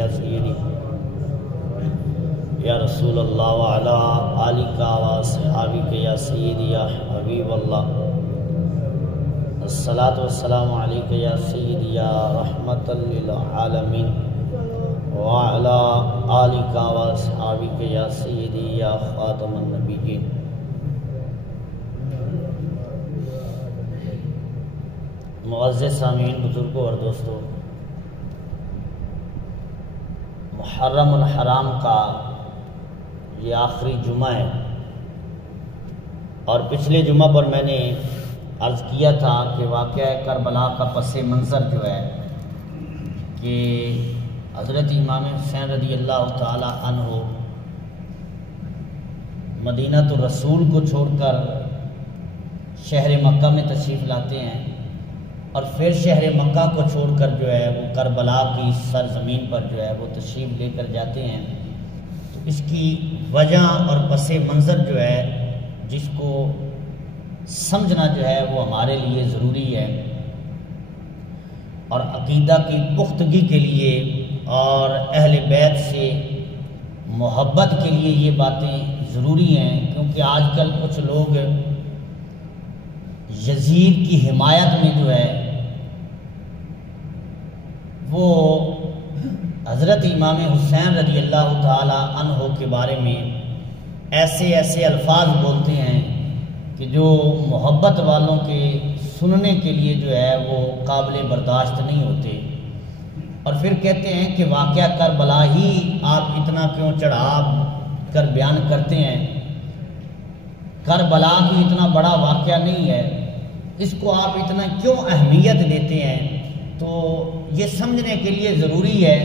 یا سیدی یا رسول اللہ وعلا آلک و اصحابک یا سیدی یا حبیب اللہ الصلاۃ والسلام علیک یا سیدی یا رحمت للعالمین وعلا آلک و اصحابک یا سیدی یا خاتم النبیین۔ معزز سامعین، بزرگوں اور دوستوں، محرم الحرام کا یہ آخری جمعہ ہے، اور پچھلے جمعہ پر میں نے عرض کیا تھا کہ واقعہ کربلا کا پس منظر جو ہے کہ حضرت امام حسین رضی اللہ تعالی عنہ مدینہ الرسول کو چھوڑ کر شہر مکہ میں تشریف لاتے ہیں، اور پھر شہر مکہ کو چھوڑ کر جو ہے وہ کربلا کی سرزمین پر جو ہے وہ تشریف لے کر جاتے ہیں۔ تو اس کی وجہ اور پس منظر جو ہے جس کو سمجھنا جو ہے وہ ہمارے لیے ضروری ہے، اور عقیدہ کی پختگی کے لیے اور اہل بیت سے محبت کے لیے یہ باتیں ضروری ہیں، کیونکہ آج کل کچھ لوگ یزید کی حمایت میں جو ہے وہ حضرت امام حسین رضی اللہ تعالی عنہ کے بارے میں ایسے الفاظ بولتے ہیں کہ جو محبت والوں کے سننے کے لیے جو ہے وہ قابل برداشت نہیں ہوتے، اور پھر کہتے ہیں کہ واقعہ کربلا ہی آپ اتنا کیوں چڑھا کر بیان کرتے ہیں، کربلا بھی اتنا بڑا واقعہ نہیں ہے، اس کو آپ اتنا کیوں اہمیت دیتے ہیں۔ تو یہ سمجھنے کے لیے ضروری ہے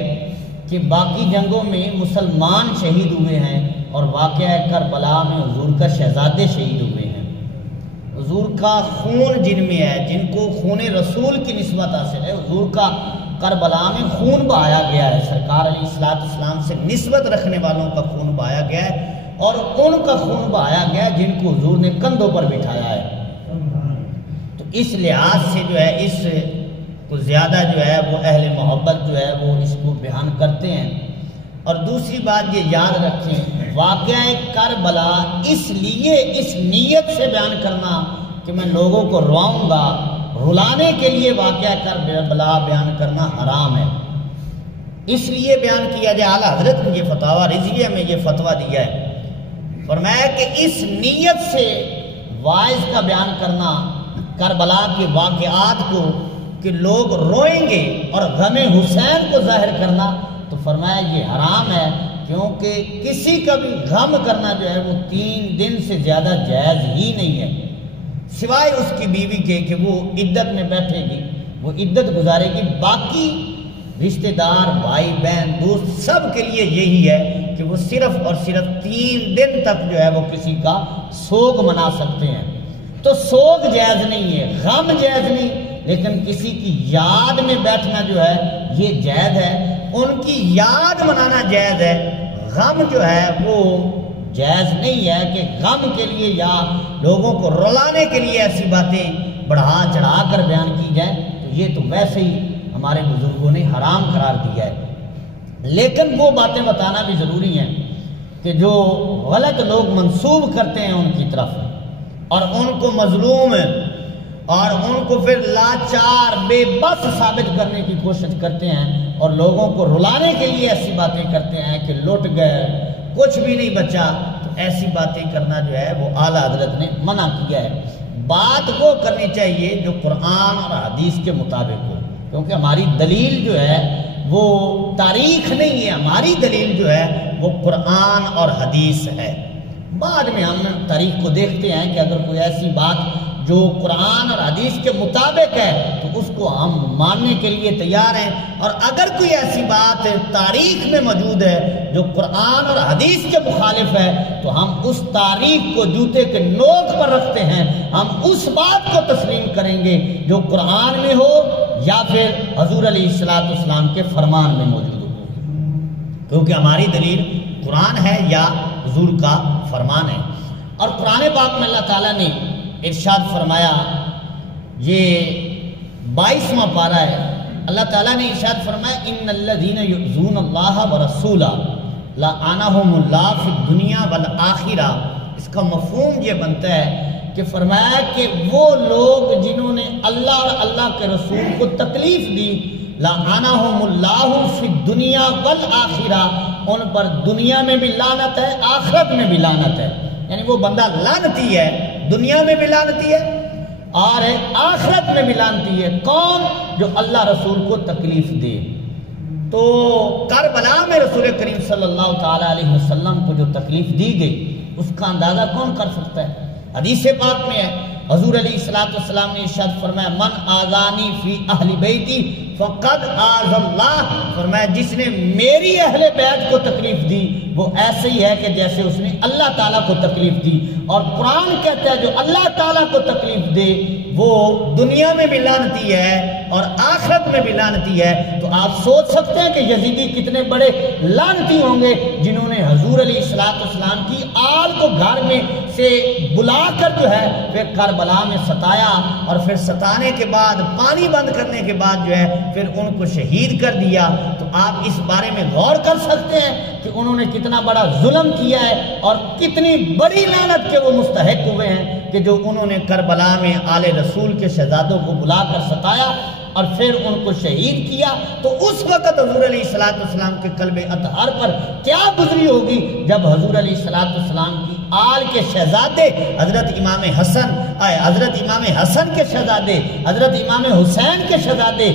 کہ باقی جنگوں میں مسلمان شہید ہوئے ہیں، اور واقعہ کربلا میں حضور کا شہزادے شہید ہوئے ہیں۔ حضور کا خون جن میں ہے، جن کو خون رسول کی نسبت حاصل ہے، حضور کا کربلا میں خون بہایا گیا ہے، سرکار علیہ الصلوۃ والسلام سے نسبت رکھنے والوں کا خون بہایا گیا ہے، اور ان کا خون بہایا گیا جن کو حضور نے کندھوں پر بٹھایا ہے۔ تو اس لحاظ سے جو ہے اس کو زیادہ جو ہے وہ اہل محبت جو ہے وہ اس کو بیان کرتے ہیں۔ اور دوسری بات یہ یاد رکھیں، واقعہ کربلا اس لیے اس نیت سے بیان کرنا کہ میں لوگوں کو رواؤں گا، رلانے کے لیے واقعہ کربلا بیان کرنا حرام ہے، اس لیے بیان کیا جائے۔ اعلیٰ حضرت نے یہ فتاویٰ رضویہ میں یہ فتویٰ دیا ہے، فرمایا کہ اس نیت سے واعظ کا بیان کرنا کربلا کے واقعات کو کہ لوگ روئیں گے اور غم حسین کو ظاہر کرنا، تو فرمایا یہ حرام ہے، کیونکہ کسی کا بھی غم کرنا جو ہے وہ 3 دن سے زیادہ جائز ہی نہیں ہے، سوائے اس کی بیوی کے کہ وہ عدت میں بیٹھے گی، وہ عدت گزارے گی۔ باقی رشتہ دار، بھائی بہن، دوست، سب کے لیے یہی ہے کہ وہ صرف اور صرف 3 دن تک جو ہے وہ کسی کا سوگ منا سکتے ہیں۔ تو سوگ جائز نہیں ہے، غم جائز نہیں، لیکن کسی کی یاد میں بیٹھنا جو ہے یہ جائز ہے، ان کی یاد منانا جائز ہے، غم جو ہے وہ جائز نہیں ہے کہ غم کے لیے یا لوگوں کو رلانے کے لیے ایسی باتیں بڑھا چڑھا کر بیان کی جائیں، تو یہ تو ویسے ہی ہمارے بزرگوں نے حرام قرار دیا ہے۔ لیکن وہ باتیں بتانا بھی ضروری ہیں کہ جو غلط لوگ منسوب کرتے ہیں ان کی طرف، اور ان کو مظلوم اور ان کو پھر لاچار بے بس ثابت کرنے کی کوشش کرتے ہیں، اور لوگوں کو رلانے کے لیے ایسی باتیں کرتے ہیں کہ لٹ گئے، کچھ بھی نہیں بچا، تو ایسی باتیں کرنا جو ہے وہ اعلیٰ حضرت نے منع کیا ہے۔ بات وہ کرنی چاہیے جو قرآن اور حدیث کے مطابق ہو، کیونکہ ہماری دلیل جو ہے وہ تاریخ نہیں ہے، ہماری دلیل جو ہے وہ قرآن اور حدیث ہے۔ بعد میں ہم تاریخ کو دیکھتے ہیں کہ اگر کوئی ایسی بات جو قرآن اور حدیث کے مطابق ہے تو اس کو ہم ماننے کے لیے تیار ہیں، اور اگر کوئی ایسی بات تاریخ میں موجود ہے جو قرآن اور حدیث کے مخالف ہے تو ہم اس تاریخ کو جوتے کے نوک پر رکھتے ہیں، ہم اس بات کو تسلیم کریں گے جو قرآن میں ہو یا پھر حضور علیہ الصلوۃ والسلام کے فرمان میں موجود ہو، کیونکہ ہماری دلیل قرآن ہے یا حضور کا فرمان ہے۔ اور قرآن پاک میں اللہ تعالیٰ نے ارشاد فرمایا، یہ 22واں پارہ ہے اللہ تعالیٰ نے ارشاد فرمایا ان الذین یؤذون اللہ ورسولہ لعنہم اللہ فی الدنیا والآخرہ۔ اس کا مفہوم یہ بنتا ہے کہ فرمایا کہ وہ لوگ جنہوں نے اللہ اور اللہ کے رسول کو تکلیف دی، لعنہم اللہ فی الدنیا والآخرہ، ان پر دنیا میں بھی لعنت ہے، آخرت میں بھی لعنت ہے۔ یعنی وہ بندہ لعنتی ہے، دنیا میں بھی لعنتی ہے اور آخرت میں بھی لعنتی ہے۔ کون؟ جو اللہ رسول کو تکلیف دے۔ تو کربلا میں رسول کریم صلی اللہ تعالی علیہ وسلم کو جو تکلیف دی گئی، اس کا اندازہ کون کر سکتا ہے؟ حدیث پاک میں ہے، حضور علیہ السلام نے ارشاد فرمایا من آذانی فی اہل بیتی فقد آذ اللہ، فرمایا جس نے میری اہل بیت کو تکلیف دی وہ ایسے ہی ہے کہ جیسے اس نے اللہ تعالیٰ کو تکلیف دی۔ اور قرآن کہتا ہے جو اللہ تعالیٰ کو تکلیف دے وہ دنیا میں بھی لعنتی ہے اور آخرت میں بھی لعنتی ہے۔ تو آپ سوچ سکتے ہیں کہ یزیدی کتنے بڑے لعنتی ہوں گے جنہوں نے حضور علیہ السلام کی آل کو گھر میں سے بلا کر جو ہے پھر کربلا میں ستایا، اور پھر ستانے کے بعد پانی بند کرنے کے بعد جو ہے پھر ان کو شہید کر دیا۔ تو آپ اس بارے میں غور کر سکتے ہیں کہ انہوں نے کتنا بڑا ظلم کیا ہے اور کتنی بڑی لعنت کے وہ مستحق ہوئے ہیں کہ جو انہوں نے کربلا میں آل رسول کے شہزادوں کو بلا کر ستایا اور پھر ان کو شہید کیا۔ تو اس وقت حضور علیہ السلام کے قلب اطہر پر کیا گزری ہوگی جب حضور علیہ السلام کی آل کے شہزادے حضرت امام حسن کے شہزادے، حضرت امام حسین کے شہزادے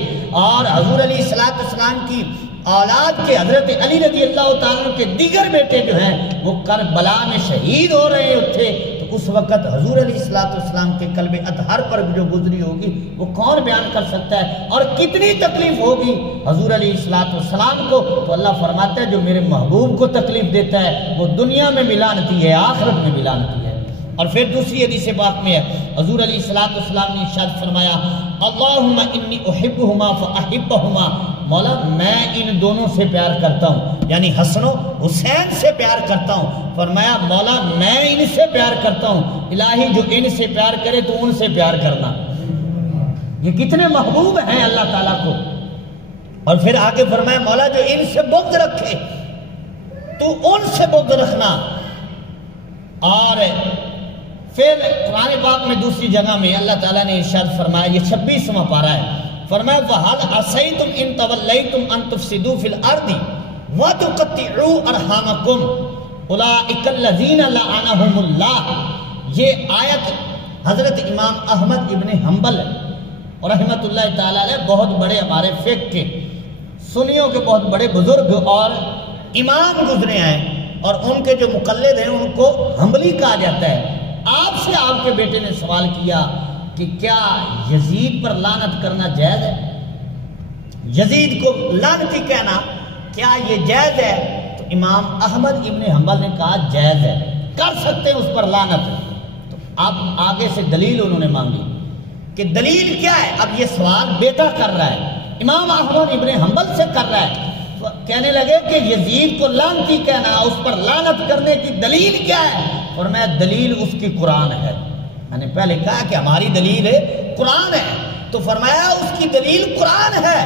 اور حضور علیہ السلام کی اولاد کے حضرت علی رضی اللہ تعالیٰ کے دیگر بیٹے جو ہیں وہ کربلا میں شہید ہو رہے تھے۔ تو اس وقت حضور علیہ السلام کے قلب اطہر پر جو گزری ہوگی وہ کون بیان کر سکتا ہے، اور کتنی تکلیف ہوگی حضور علیہ السلام کو۔ تو اللہ فرماتا ہے جو میرے محبوب کو تکلیف دیتا ہے وہ دنیا میں بھی لعنتی ہے، آخرت میں بھی لعنتی ہے۔ اور پھر دوسری حدیث پاک میں ہے حضور علیہ السلام نے ارشاد فرمایا اللہم انی احبہما فاحبہما، مولا میں ان دونوں سے پیار کرتا ہوں، یعنی حسن و حسین سے پیار کرتا ہوں۔ فرمایا مولا میں ان سے پیار کرتا ہوں، الہی جو ان سے پیار کرے تو ان سے پیار کرنا۔ یہ کتنے محبوب ہیں اللہ تعالیٰ کو۔ اور پھر آگے فرمایا مولا جو ان سے بغض رکھے تو ان سے بغض رکھنا۔ اور پھر قرآن پاک میں دوسری جگہ میں اللہ تعالیٰ نے ارشاد فرمایا، یہ 26واں پارہ ہے، فرمایا وَهَلْ عَصَيْتُمْ إِن تَوَلَّيْتُمْ أَن تُفْسِدُوا فِي الْأَرْضِ وَتُقَطِّعُوا أَرْحَامَكُمْ أُولَٰئِكَ الَّذِينَ لَعَنَهُمُ اللَّهُ۔ یہ آیت حضرت امام احمد ابن حنبل اور رحمۃ اللہ تعالیٰ علیہ بہت بڑے ہمارے فقہ کے سنیوں کے بہت بڑے بزرگ اور امام گزرے ہیں، اور ان کے جو مقلد ہیں ان کو حنبلی کہا جاتا ہے۔ آپ سے آپ کے بیٹے نے سوال کیا کہ کیا یزید پر لعنت کرنا جائز ہے؟ یزید کو لعنتی کہنا کیا یہ جائز ہے؟ تو امام احمد ابن حنبل نے کہا جائز ہے، کر سکتے ہیں اس پر لعنت۔ تو اب آگے سے دلیل انہوں نے مانگی کہ دلیل کیا ہے؟ اب یہ سوال بیٹا کر رہا ہے، امام احمد ابن حنبل سے کر رہا ہے۔ کہنے لگے کہ یزید کو لعنتی کہنا، اس پر لعنت کرنے کی دلیل کیا ہے؟ اور میں دلیل اس کی قرآن ہے۔ میں نے پہلے کہا کہ ہماری دلیل قرآن ہے، تو فرمایا اس کی دلیل قرآن ہے۔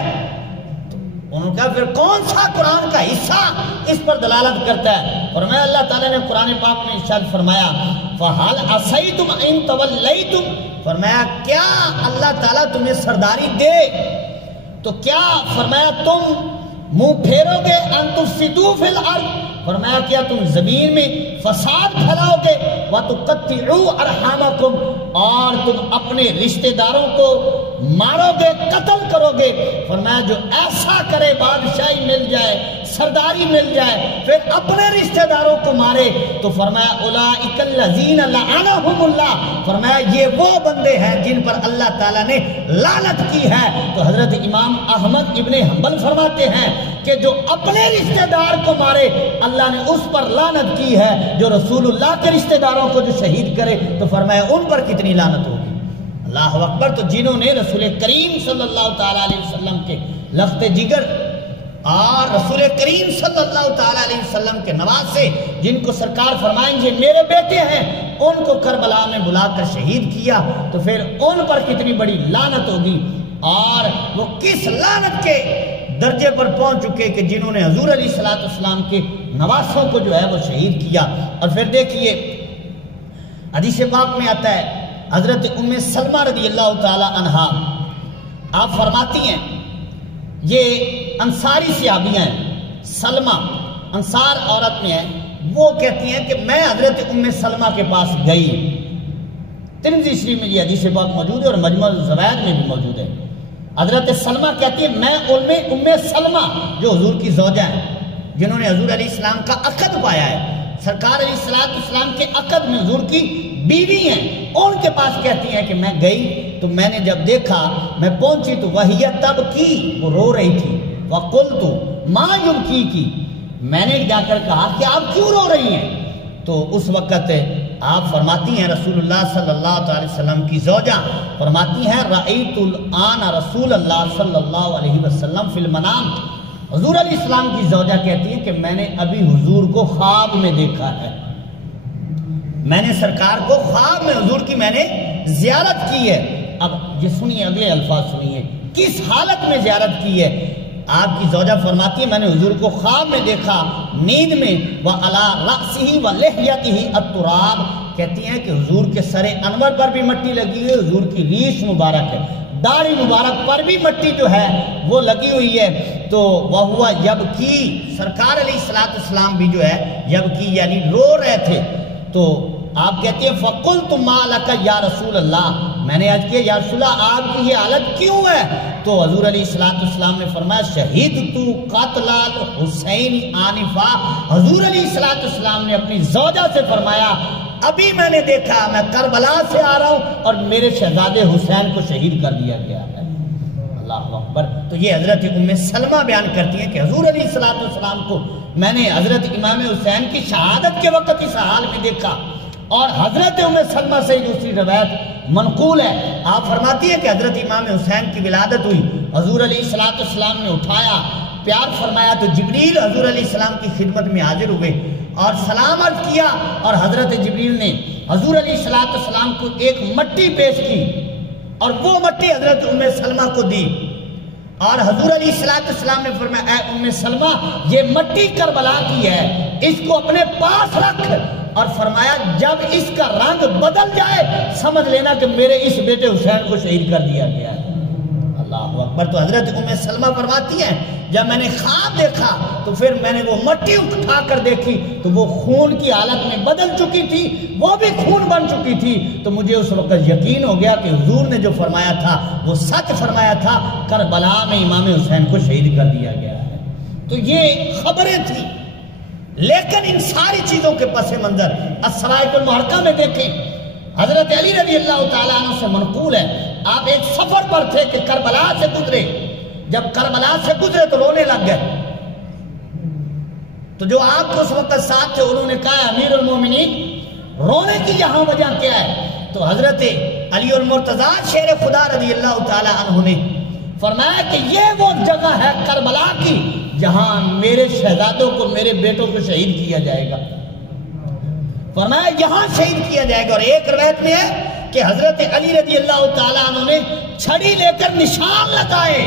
تو انہوں نے کہا پھر کون سا قرآن کا حصہ اس پر دلالت کرتا ہے؟ فرمایا اللہ تعالیٰ نے قرآن پاک میں ارشاد فرمایا فَهَلْ عَصَيْتُمْ إِن تَوَلَّيْتُمْ، فرمایا کیا اللہ تعالیٰ تمہیں سرداری دے تو کیا فرمایا تم منہ پھیرو گے ان تفسدوا فی الارض، فرمایا کیا تم زمین میں فساد پھیلاؤ گے، وَتُقَطِّعُوا أَرْحَامَكُمْ، اور تم اپنے رشتہ داروں کو مارو گے، قتل کرو گے۔ فرمایا جو ایسا کرے بادشاہی مل جائے، سرداری مل جائے، پھر اپنے رشتہ داروں کو مارے، تو فرمایا اولئک الذین لعنہم اللہ، فرمایا یہ وہ بندے ہیں جن پر اللہ تعالیٰ نے لعنت کی ہے۔ تو حضرت امام احمد ابن حنبل فرماتے ہیں کہ جو اپنے رشتہ دار کو مارے اللہ نے اس پر لعنت کی ہے، جو رسول اللہ کے رشتہ داروں کو جو شہید کرے تو فرمایا ان پر کتنی لعنت ہوگی۔ اللہ اکبر۔ تو جنہوں نے رسول کریم صلی اللہ تعالیٰ علیہ وسلم کے لخت جگر اور رسول کریم صلی اللہ تعالیٰ علیہ وسلم کے نواسے جن کو سرکار فرمائیں گے میرے بیٹے ہیں، ان کو کربلا میں بلا کر شہید کیا، تو پھر ان پر کتنی بڑی لعنت ہوگی۔ اور وہ کس لعنت کے درجے پر پہنچ چکے کہ جنہوں نے حضور علیہ السلام کے نواسوں کو جو ہے وہ شہید کیا۔ اور پھر دیکھیے حدیث پاک میں آتا ہے، حضرت ام سلمہ رضی اللہ تعالی عنہا آپ فرماتی ہیں، یہ انصاری صحابیہ ہیں، سلمہ انصار عورت میں ہے، وہ کہتی ہیں کہ میں حضرت ام سلمہ کے پاس گئی۔ ترمذی شریف میں یہ حدیث پاک موجود ہے اور مجموع الزوائد میں بھی موجود ہے۔ حضرت سلمہ کہتی ہے میں ام سلمہ جو حضور کی زوجہ ہیں، جنہوں نے حضور علیہ السلام کا عقد پایا ہے، سرکار علیہ السلام کے عقد میں حضور کی بیوی ہیں، ان کے پاس کہتی ہیں کہ میں گئی تو میں نے جب دیکھا، میں پہنچی تو وہی تب کی، وہ رو رہی تھی، وَقُلْتُ مَا يُبْكِيكِ، میں نے جا کر کہا کہ آپ کیوں رو رہی ہیں؟ تو اس وقت آپ فرماتی ہیں، رسول اللہ صلی اللہ علیہ وسلم کی زوجہ فرماتی ہیں، رأیت الآن رسول اللہ صلی اللہ علیہ وسلم فی المنام، حضور علیہ السلام کی زوجہ کہتی ہیں کہ میں نے ابھی حضور کو خواب میں دیکھا ہے، میں نے سرکار کو خواب میں حضور کی میں نے زیارت کی ہے۔ اب یہ سنیے، اگلے الفاظ سنیے، کس حالت میں زیارت کی ہے؟ آپ کی زوجہ فرماتی ہے میں نے حضور کو خواب میں دیکھا، نیند میں، وَعَلَىٰ رَأْسِهِ وَلِحْيَتِهِ التُّرَابُ، کہتی ہیں کہ حضور کے سر انور پر بھی مٹی لگی ہوئی ہے، حضور کی ریش مبارک ہے، داڑھی مبارک پر بھی مٹی جو ہے وہ لگی ہوئی ہے۔ تو وَهُوَ يَبْكِي، سرکار علیہ السلام بھی جو ہے یبکی یعنی رو رہے تھے۔ تو آپ کہتے ہیں فَقُلْتُ مَا لَكَ یا رسول اللہ، میں نے عرض کیا یا رسول اللہ آپ کی یہ حالت کیوں ہے؟ تو حضور علیہ السلام نے فرمایا شہیدت قتل الحسین آنفا، حضور علیہ السلام نے اپنی زوجہ سے فرمایا ابھی میں نے دیکھا، میں کربلا سے آ رہا ہوں اور میرے شہزادے حسین کو شہید کر دیا گیا ہے۔ اللہ اکبر۔ تو یہ حضرت ام سلمہ بیان کرتی ہیں کہ حضور علیہ السلام کو میں نے حضرت امام حسین کی شہادت کے وقت اس حال میں دیکھا۔ اور حضرت ام سلمہ سے دوسری روایت منقول ہے، آپ فرماتی ہیں کہ حضرت امام حسین کی ولادت ہوئی، حضور علیہ السلام نے اٹھایا، پیار فرمایا تو جبریل حضور علیہ السلام کی خدمت میں حاضر ہوئے اور سلام عرض کیا، اور حضرت جبریل نے حضور علیہ السلام کو ایک مٹی پیش کی اور وہ مٹی حضرت ام سلمہ کو دی، اور حضور علیہ السلام نے فرمایا اے ام سلمہ یہ مٹی کربلا کی ہے، اس کو اپنے پاس رکھ، اور فرمایا جب اس کا رنگ بدل جائے سمجھ لینا کہ میرے اس بیٹے حسین کو شہید کر دیا گیا ہے۔ اللہ اکبر۔ تو حضرت ام سلمہ فرماتی ہیں جب میں نے خواب دیکھا تو پھر میں نے وہ مٹی اٹھا کر دیکھی تو وہ خون کی حالت میں بدل چکی تھی، وہ بھی خون بن چکی تھی، تو مجھے اس وقت یقین ہو گیا کہ حضور نے جو فرمایا تھا وہ سچ فرمایا تھا، کربلا میں امام حسین کو شہید کر دیا گیا ہے۔ تو یہ خبریں تھیں، لیکن ان ساری چیزوں کے پس منظر الصواعق المحرقہ میں دیکھیں، حضرت علی رضی اللہ تعالیٰ عنہ سے منقول ہے، آپ ایک سفر پر تھے کہ کربلا سے گزرے، جب کربلا سے گزرے تو رونے لگ گئے، تو جو آپ کو اس وقت ساتھ تھے انہوں نے کہا امیر المومنین رونے کی یہاں وجہ کیا ہے؟ تو حضرت علی المرتضیٰ شیر خدا رضی اللہ تعالیٰ عنہ نے فرمایا کہ یہ وہ جگہ ہے کربلا کی جہاں میرے شہزادوں کو، میرے بیٹوں کو شہید کیا جائے گا، فرمایا یہاں شہید کیا جائے گا۔ اور ایک روایت میں ہے کہ حضرت علی رضی اللہ تعالیٰ عنہ نے چھڑی لے کر نشان لگائے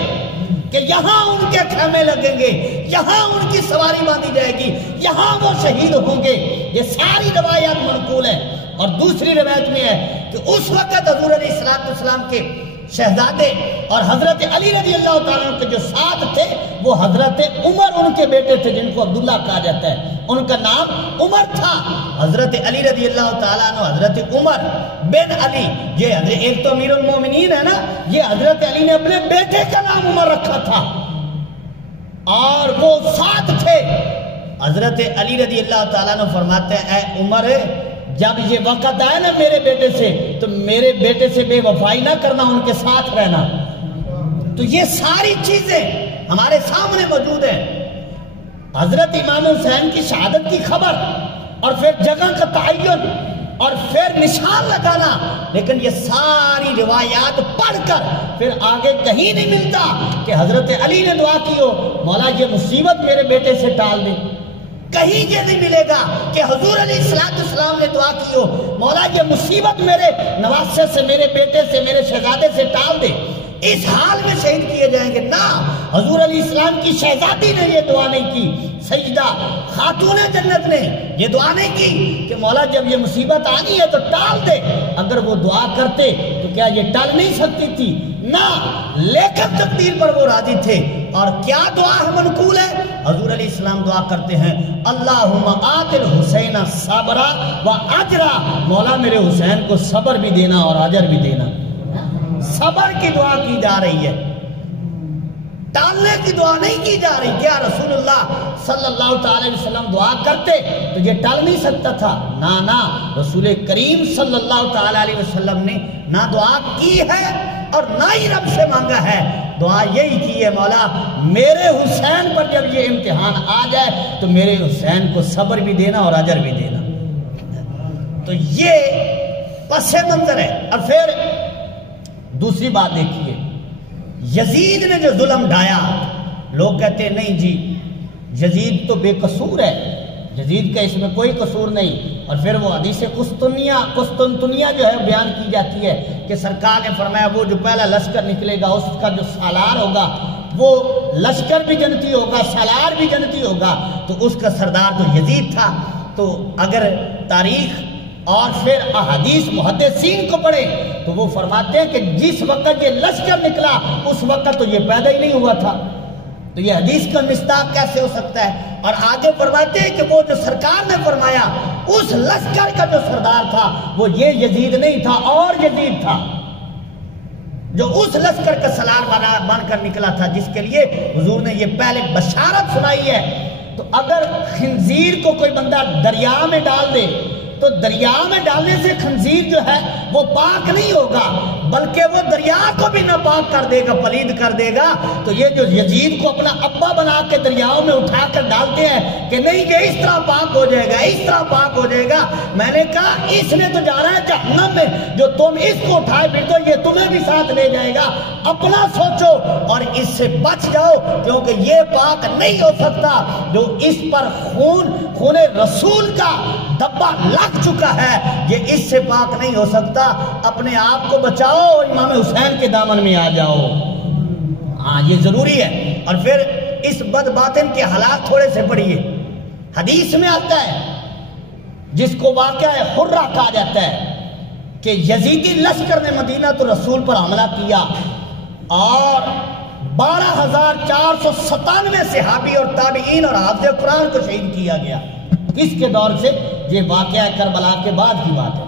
کہ یہاں ان کے خیمے لگیں گے، یہاں ان کی سواری باندھی جائے گی، یہاں وہ شہید ہوں گے۔ یہ ساری روایات منقول ہیں۔ اور دوسری روایت میں ہے کہ اس وقت حضور علیہ السلام کے شہزادے اور حضرت علی رضی اللہ تعالیٰ کے جو ساتھ تھے وہ حضرت عمر ان کے بیٹے تھے جن کو عبداللہ کہا جاتا ہے، ان کا نام عمر تھا۔ حضرت علی رضی اللہ تعالیٰ عنہ حضرت عمر بن علی، یہ حضرت ایک تو امیر المومنین ہے نا، یہ حضرت علی نے اپنے بیٹے کا نام عمر رکھا تھا اور وہ ساتھ تھے۔ حضرت علی رضی اللہ تعالیٰ عنہ فرماتے ہیں اے عمر جب یہ وقت آئے نا میرے بیٹے سے تو میرے بیٹے سے بے وفائی نہ کرنا، ان کے ساتھ رہنا۔ تو یہ ساری چیزیں ہمارے سامنے موجود ہیں، حضرت امام حسین کی شہادت کی خبر اور پھر جگہ کا تعین اور پھر نشان لگانا، لیکن یہ ساری روایات پڑھ کر پھر آگے کہیں نہیں ملتا کہ حضرت علی نے دعا کی ہو مولا یہ مصیبت میرے بیٹے سے ٹال دے، کہیں یہ نہیں ملے گا کہ حضور علیہ السلام نے دعا کی ہو مولا یہ مصیبت میرے نواسے سے، میرے بیٹے سے، میرے شہزادے سے ٹال دے۔ اس حال میں شہید کیے جائیں گے؟ نہ، حضور علیہ السلام کی شہزادی نے یہ دعا نہیں کی، سیدہ خاتون جنت نے یہ دعا نہیں کی کہ مولا جب یہ مصیبت آنی ہے تو ٹال دے۔ اگر وہ دعا کرتے تو کیا یہ ٹل نہیں سکتی تھی؟ نہ، لیکن تقدیر پر وہ راضی تھے۔ اور کیا دعا منقول ہے؟ حضور علیہ السلام دعا کرتے ہیں اللہم آت الحسین صبرا و اجرا، مولا میرے حسین کو صبر بھی دینا اور اجر بھی دینا۔ صبر کی دعا کی جا رہی ہے، ٹالنے کی دعا نہیں کی جا رہی۔ کیا رسول اللہ صلی اللہ تعالی وسلم دعا کرتے تو یہ ٹل نہیں سکتا تھا؟ نہ، رسول کریم صلی اللہ تعالی علیہ وسلم نے نہ دعا کی ہے اور نہ ہی رب سے مانگا ہے، دعا یہی کی ہے مولا میرے حسین پر جب یہ امتحان آ جائے تو میرے حسین کو صبر بھی دینا اور اجر بھی دینا۔ تو یہ پس منظر ہے۔ اور پھر دوسری بات دیکھیے، یزید نے جو ظلم ڈھایا، لوگ کہتے ہیں نہیں جی یزید تو بے قصور ہے، یزید کا اس میں کوئی قصور نہیں۔ اور پھر وہ حدیث قسطنطنیہ جو ہے بیان کی جاتی ہے کہ سرکار نے فرمایا وہ جو پہلا لشکر نکلے گا اس کا جو سالار ہوگا وہ لشکر بھی جنتی ہوگا، سالار بھی جنتی ہوگا، تو اس کا سردار تو یزید تھا۔ تو اگر تاریخ اور پھر احادیث محدثین کو پڑھے تو وہ فرماتے ہیں کہ جس وقت یہ لشکر نکلا اس وقت تو یہ پیدا ہی نہیں ہوا تھا، تو یہ حدیث کا مصداق کیسے ہو سکتا ہے؟ اور آگے فرماتے ہیں کہ وہ جو سرکار نے فرمایا اس لشکر کا جو سردار تھا وہ یہ یزید نہیں تھا اور یزید تھا جو اس لشکر کا سالار بن کر نکلا تھا، جس کے لیے حضور نے یہ پہلے بشارت سنائی ہے۔ تو اگر خنزیر کو کوئی بندہ دریا میں ڈال دے تو دریا میں ڈالنے سے خنزیر جو ہے وہ پاک نہیں ہوگا بلکہ وہ دریا کو بھی ناپاک کر دے گا، پلید کر دے گا۔ تو یہ جو یزید کو اپنا ابا بنا کے دریاؤں میں اٹھا کر ڈالتے ہیں کہ نہیں یہ اس طرح پاک ہو جائے گا، اس طرح پاک ہو جائے گا، میں نے کہا اس نے تو جا رہا ہے جہنم میں، جو تم اس کو اٹھائے پھر تو یہ تمہیں بھی ساتھ لے جائے گا۔ اپنا سوچو اور اس سے بچ جاؤ، کیونکہ یہ پاک نہیں ہو سکتا جو اس پر خون رسول کا دبا لگ چکا ہے، یہ اس سے پاک نہیں ہو سکتا۔ اپنے آپ کو بچاؤ اور امام حسین کے دامن میں آ جاؤ، ہاں یہ ضروری ہے۔ اور پھر اس بد باطن کے حالات تھوڑے سے پڑھیے۔ حدیث میں آتا ہے جس کو واقعہ حرہ کہا جاتا ہے کہ یزیدی لشکر نے مدینہ تو رسول پر حملہ کیا اور 12,497 صحابی اور تابعین اور حافظ قرآن کو شہید کیا گیا۔ کس کے دور سے؟ یہ واقعہ کربلا کے بعد کی بات ہے۔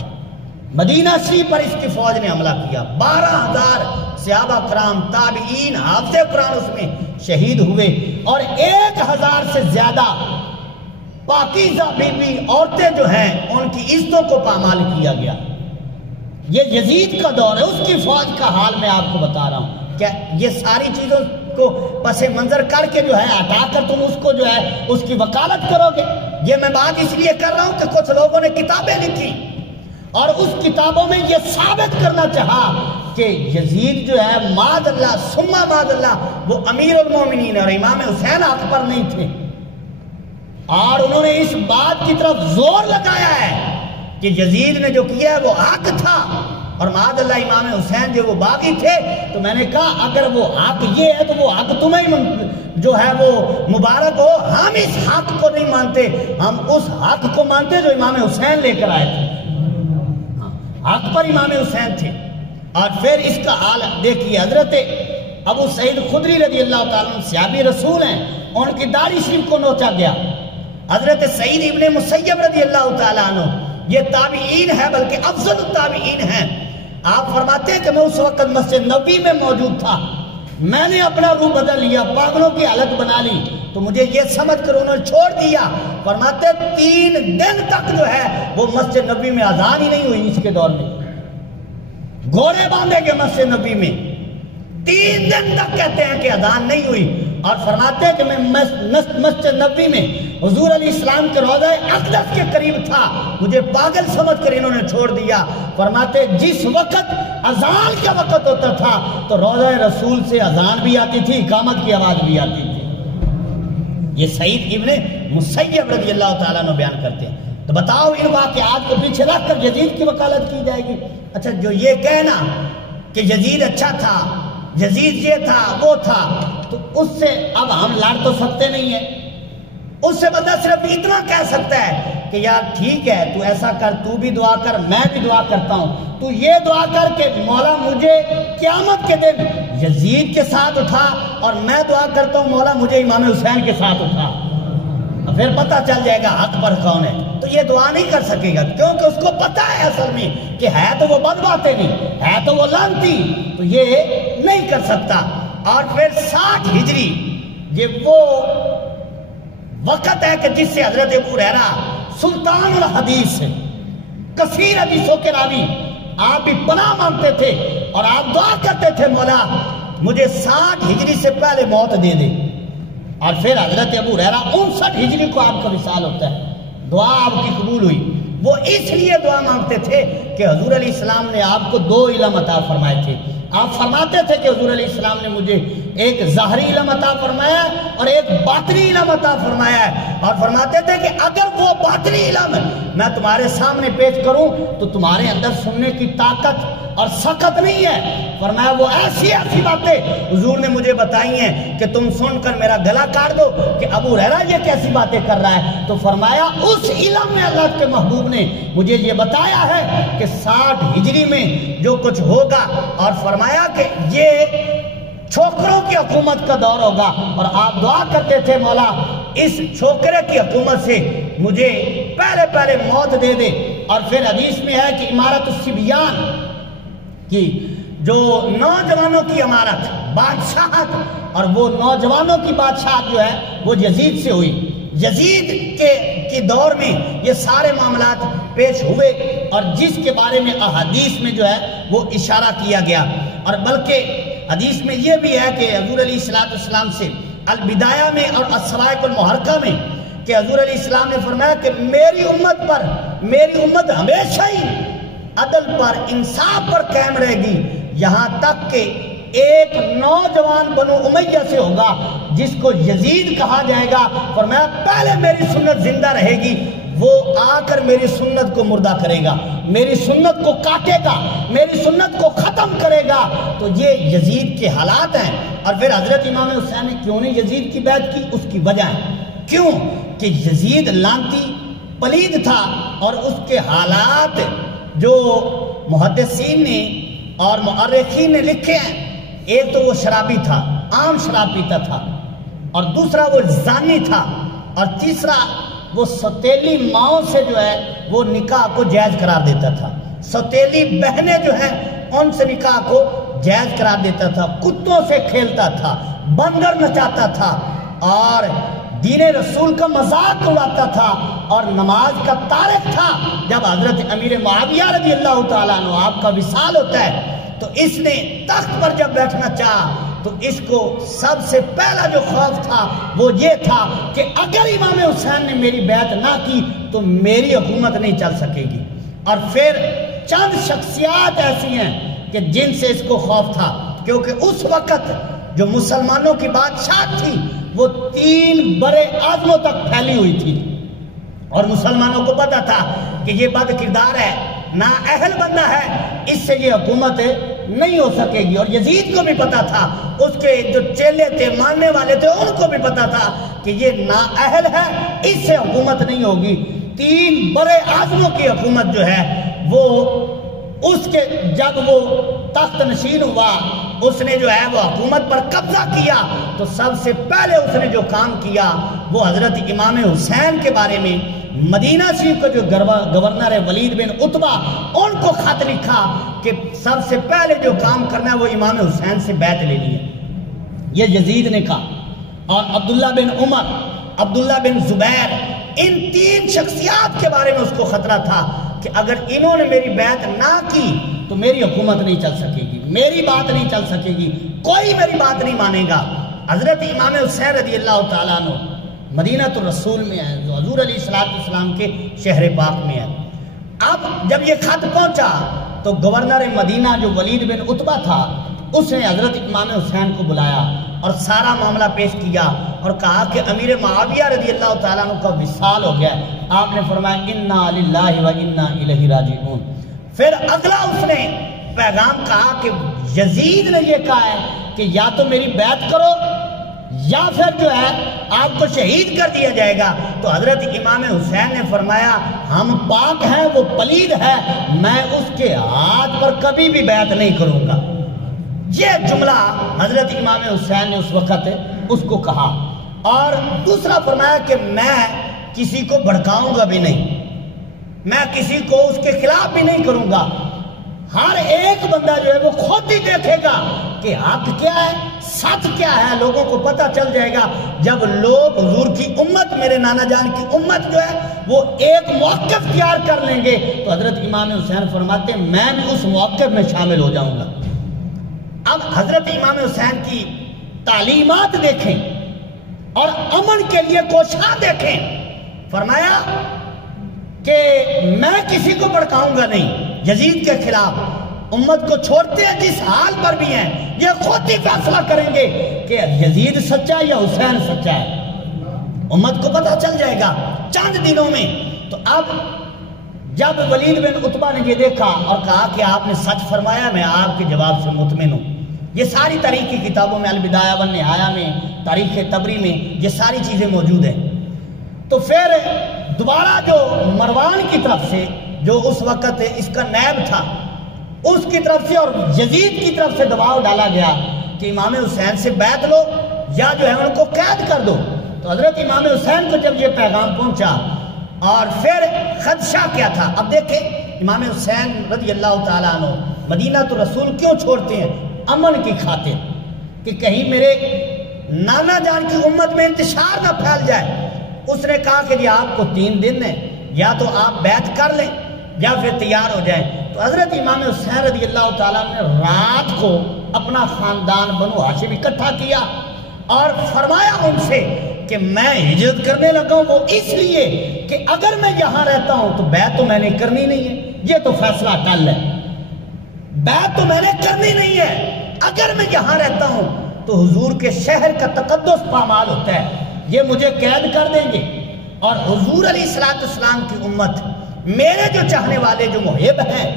مدینہ شریف پر اس کی فوج نے حملہ کیا، 12,000 صحابہ کرام تابعین حافظ قرآن اس میں شہید ہوئے اور 1,000 سے زیادہ پاکیزہ بیوی عورتیں جو ہیں ان کی عزتوں کو پامال کیا گیا۔ یہ یزید کا دور ہے، اس کی فوج کا حال میں آپ کو بتا رہا ہوں۔ کیا یہ ساری چیزوں کو پس منظر کر کے جو ہے ہٹا کر تم اس کو جو ہے اس کی وکالت کرو گے؟ یہ میں بات اس لیے کر رہا ہوں کہ کچھ لوگوں نے کتابیں لکھی اور اس کتابوں میں یہ ثابت کرنا چاہا کہ یزید جو ہے معاذ اللہ ثم معاذ اللہ وہ امیر المومنین اور امام حسین حق پر نہیں تھے، اور انہوں نے اس بات کی طرف زور لگایا ہے کہ یزید نے جو کیا ہے وہ حق تھا اور معاذ اللہ امام حسین جو وہ باغی تھے۔ تو میں نے کہا اگر وہ حق یہ ہے تو وہ حق تمہیں جو ہے وہ مبارک ہو، ہم اس حق کو نہیں مانتے، ہم اس حق کو مانتے جو امام حسین لے کر آئے تھے، حق پر امام حسین تھے۔ اور پھر اس کا حال دیکھیے، حضرت ابو سعید خدری رضی اللہ تعالیٰ عنہ صحابی رسول ہیں، ان کی داڑھی شریف کو نوچا گیا۔ حضرت سعید ابن مسیب رضی اللہ تعالیٰ عنہ یہ تابعین ہے بلکہ افضل التابعین ہیں۔ آپ فرماتے ہیں کہ میں اس وقت مسجد نبوی میں موجود تھا، میں نے اپنا روح بدل لیا، پاگلوں کی حالت بنا لی، تو مجھے یہ سمجھ کر انہوں نے چھوڑ دیا۔ فرماتے 3 دن تک جو ہے وہ مسجد نبوی میں اذان ہی نہیں ہوئی۔ اس کے دور میں گھوڑے باندھے گئے مسجد نبوی میں، 3 دن تک کہتے ہیں کہ اذان نہیں ہوئی۔ اور فرماتے ہیں کہ میں مسجد نبوی میں حضور علیہ السلام کے روضہ اقدس کے قریب تھا، مجھے پاگل سمجھ کر انہوں نے چھوڑ دیا۔ فرماتے جس وقت اذان کا وقت ہوتا تھا تو روضہ رسول سے اذان بھی آتی تھی، اقامت کی آواز بھی آتی تھی۔ یہ سعید ابن مسیب رضی اللہ تعالیٰ نے بیان کرتے ہیں۔ تو بتاؤ ان واقعات کو پیچھے رکھ کر یزید کی وکالت کی جائے گی؟ اچھا جو یہ کہنا کہ یزید اچھا تھا، یزید یہ تھا وہ تھا، تو اس سے اب ہم لڑ تو سکتے نہیں ہیں۔ اس سے بندہ صرف اتنا کہہ سکتا ہے کہ یار ٹھیک ہے تو ایسا کر، تو بھی دعا کر، میں بھی دعا کرتا ہوں، تو یہ دعا کر کہ مولا مجھے قیامت کے دن یزید کے ساتھ اٹھا، اور میں دعا کرتا ہوں مولا مجھے امام حسین کے ساتھ اٹھا، پھر پتہ چل جائے گا حق پر کون ہے۔ تو یہ دعا نہیں کر سکے گا، کیونکہ اس کو پتہ ہے اصل میں کہ ہے تو وہ بد باتیں نہیں، ہے تو وہ لعنتی، تو یہ نہیں کر سکتا۔ اور پھر 60 ہجری یہ وہ وقت ہے کہ جس سے حضرت ابو ہریرہ سلطان الحدیث، کثیر حدیثوں کے راوی، آپ بھی پناہ مانگتے تھے اور آپ دعا کرتے تھے مولا مجھے 60 ہجری سے پہلے موت دے دے۔ اور پھر حضرت ابو ہریرہ 59 ہجری کو آپ کا وصال ہوتا ہے، دعا آپ کی قبول ہوئی۔ وہ اس لیے دعا مانگتے تھے کہ حضور علیہ السلام نے آپ کو 2 علم عطا فرمائے تھے۔ آپ فرماتے تھے کہ حضور علیہ السلام نے مجھے ایک ظاہری علم عطا فرمایا ہے اور ایک باطنی علم عطا فرمایا ہے، اور فرماتے تھے کہ اگر وہ باطنی علم میں تمہارے سامنے پیش کروں تو تمہارے اندر سننے کی طاقت اور سخت نہیں ہے۔ فرمایا وہ ایسی ایسی باتیں حضور نے مجھے بتائی ہیں کہ تم سن کر میرا گلا کاٹ دو کہ ابو ہریرہ یہ کیسی باتیں کر رہا ہے۔ تو فرمایا اس علم میں اللہ کے محبوب نے مجھے یہ بتایا ہے کہ 60 ہجری میں جو کچھ ہوگا، اور فرمایا کہ یہ چھوکروں کی حکومت کا دور ہوگا، اور آپ دعا کرتے تھے مولا اس چھوکرے کی حکومت سے مجھے پہلے موت دے دے۔ اور پھر حدیث میں ہے کہ امارت الصبیان کی جو نوجوانوں کی امارت، بادشاہت، اور وہ نوجوانوں کی بادشاہت جو ہے وہ یزید سے ہوئی۔ یزید کے دور میں یہ سارے معاملات پیش ہوئے، اور جس کے بارے میں احادیث میں جو ہے وہ اشارہ کیا گیا۔ اور بلکہ حدیث میں یہ بھی ہے کہ حضور علیہ السلام سے البدایہ میں اور الصواعق المحرقہ میں کہ حضور علیہ السلام نے فرمایا کہ میری امت ہمیشہ ہی عدل پر، انصاف پر قائم رہے گی، یہاں تک کہ ایک نوجوان بنو امیہ سے ہوگا جس کو یزید کہا جائے گا۔ فرمایا پہلے میری سنت زندہ رہے گی، وہ آ کر میری سنت کو مردہ کرے گا، میری سنت کو کاٹے گا، میری سنت کو ختم کرے گا۔ تو یہ یزید کے حالات ہیں۔ اور پھر حضرت امام حسین نے کیوں نہیں یزید کی بیعت کی؟ اس کی وجہ ہے، کیوں کہ یزید لعنتی پلید تھا، اور اس کے حالات جو محدثین نے اور مؤرخین نے لکھے ہیں، ایک تو وہ شرابی تھا، عام شراب پیتا تھا، اور دوسرا وہ زانی تھا، اور تیسرا وہ سوتیلی ماؤں سے جو ہے وہ نکاح کو جائز قرار دیتا تھا، سوتیلی بہنیں جو ہیں ان سے نکاح کو جائز قرار دیتا تھا، کتوں سے کھیلتا تھا، بندر نچاتا تھا، اور دین رسول کا مذاق اڑاتا تھا، اور نماز کا تارک تھا۔ جب حضرت امیر معاویہ رضی اللہ تعالیٰ عنہ آپ کا وصال ہوتا ہے تو اس نے تخت پر جب بیٹھنا چاہا تو اس کو سب سے پہلا جو خوف تھا وہ یہ تھا کہ اگر امام حسین نے میری بیعت نہ کی تو میری حکومت نہیں چل سکے گی۔ اور پھر چند شخصیات ایسی ہیں کہ جن سے اس کو خوف تھا، کیونکہ اس وقت جو مسلمانوں کی بادشاہت تھی وہ 3 بڑے اعظموں تک پھیلی ہوئی تھی، اور مسلمانوں کو پتا تھا کہ یہ بد کردار ہے، نااہل بندہ ہے، اس سے یہ حکومت نہیں ہو سکے گی۔ اور یزید کو بھی پتا تھا، اس کے جو چیلے تھے، ماننے والے تھے، ان کو بھی پتا تھا کہ یہ نااہل ہے، اس سے حکومت نہیں ہوگی۔ 3 بڑے اعظموں کی حکومت جو ہے وہ اس کے جب وہ تخت نشین ہوا، اس نے جو ہے وہ حکومت پر قبضہ کیا، تو سب سے پہلے اس نے جو کام کیا وہ حضرت امام حسین کے بارے میں مدینہ شریف کا جو گورنر ہے ولید بن عتبہ، ان کو خط لکھا کہ سب سے پہلے جو کام کرنا ہے وہ امام حسین سے بیعت لینی ہے، یہ یزید نے کہا۔ اور عبداللہ بن عمر، عبداللہ بن زبیر، ان 3 شخصیات کے بارے میں اس کو خطرہ تھا کہ اگر انہوں نے میری بیعت نہ کی تو میری حکومت نہیں چل سکے گی، میری بات نہیں چل سکے گی، کوئی میری بات نہیں مانے گا۔ حضرت امام حسین رضی اللہ تعالیٰ عنہ مدینہ الرسول میں ہے، جو حضور علیہ السلام کے شہر پاک میں ہے۔ اب جب یہ خط پہنچا تو گورنر مدینہ جو ولید بن عتبہ تھا، اس نے حضرت امام حسین کو بلایا اور سارا معاملہ پیش کیا اور کہا کہ امیر معاویہ رضی اللہ تعالیٰ عنہ کا وصال ہو گیا ہے۔ آپ نے فرمایا انا للہ و انا الیہ راجعون۔ پھر اگلا اس نے پیغام کہا کہ یزید نے یہ کہا ہے کہ یا تو میری بیعت کرو یا پھر جو ہے آپ کو شہید کر دیا جائے گا. تو حضرت امام حسین نے فرمایا ہم پاک ہیں وہ پلید ہے, میں اس کے ہاتھ پر کبھی بھی بیعت نہیں کروں گا. یہ جملہ حضرت امام حسین نے اس وقت اس کو کہا. اور دوسرا فرمایا کہ میں کسی کو بھڑکاؤں گا بھی نہیں, میں کسی کو اس کے خلاف بھی نہیں کروں گا. ہر ایک بندہ جو ہے وہ خود ہی دیکھے گا کہ حق کیا ہے, سچ کیا ہے. لوگوں کو پتہ چل جائے گا جب لوگ حضور کی امت, میرے نانا جان کی امت جو ہے وہ ایک موقف اختیار کر لیں گے. تو حضرت امام حسین فرماتے ہیں میں بھی اس موقف میں شامل ہو جاؤں گا. اب حضرت امام حسین کی تعلیمات دیکھیں اور امن کے لیے کوشاں دیکھیں. فرمایا کہ میں کسی کو بھڑکاؤں گا نہیں یزید کے خلاف. امت کو چھوڑتے ہیں جس حال پر بھی ہیں, یہ خود ہی فیصلہ کریں گے کہ یزید سچا ہے یا حسین سچا ہے. امت کو پتہ چل جائے گا چند دنوں میں. تو اب جب ولید بن عتبہ نے یہ دیکھا اور کہا کہ آپ نے سچ فرمایا, میں آپ کے جواب سے مطمئن ہوں. یہ ساری تاریخی کتابوں میں, البدایہ والنہایہ میں, تاریخ طبری میں یہ ساری چیزیں موجود ہیں. تو پھر دوبارہ جو مروان کی طرف سے, جو اس وقت اس کا نائب تھا, اس کی طرف سے اور یزید کی طرف سے دباؤ ڈالا گیا کہ امام حسین سے بیعت لو یا جو ہے ان کو قید کر دو. تو حضرت امام حسین کو جب یہ پیغام پہنچا اور پھر خدشہ کیا تھا. اب دیکھیں امام حسین رضی اللہ تعالیٰ عنہ مدینہ تو رسول کیوں چھوڑتے ہیں؟ امن کی خاطر, کہ کہیں میرے نانا جان کی امت میں انتشار نہ پھیل جائے. اس نے کہا کہ جی آپ کو 3 دن ہیں, یا تو آپ بیعت کر لیں یا پھر تیار ہو جائیں. تو حضرت امام حسین رضی اللہ تعالیٰ نے رات کو اپنا خاندان بنو ہاشم اکٹھا کیا اور فرمایا ان سے کہ میں ہجرت کرنے لگا ہوں, وہ اس لیے کہ اگر میں یہاں رہتا ہوں تو بیعت تو میں نے کرنی نہیں ہے, یہ تو فیصلہ ٹل ہے, بیعت تو میں نے کرنی نہیں ہے. اگر میں یہاں رہتا ہوں تو حضور کے شہر کا تقدس پامال ہوتا ہے, یہ مجھے قید کر دیں گے. اور حضور علیہ السلام کی امت, میرے جو چاہنے والے جو محب ہیں,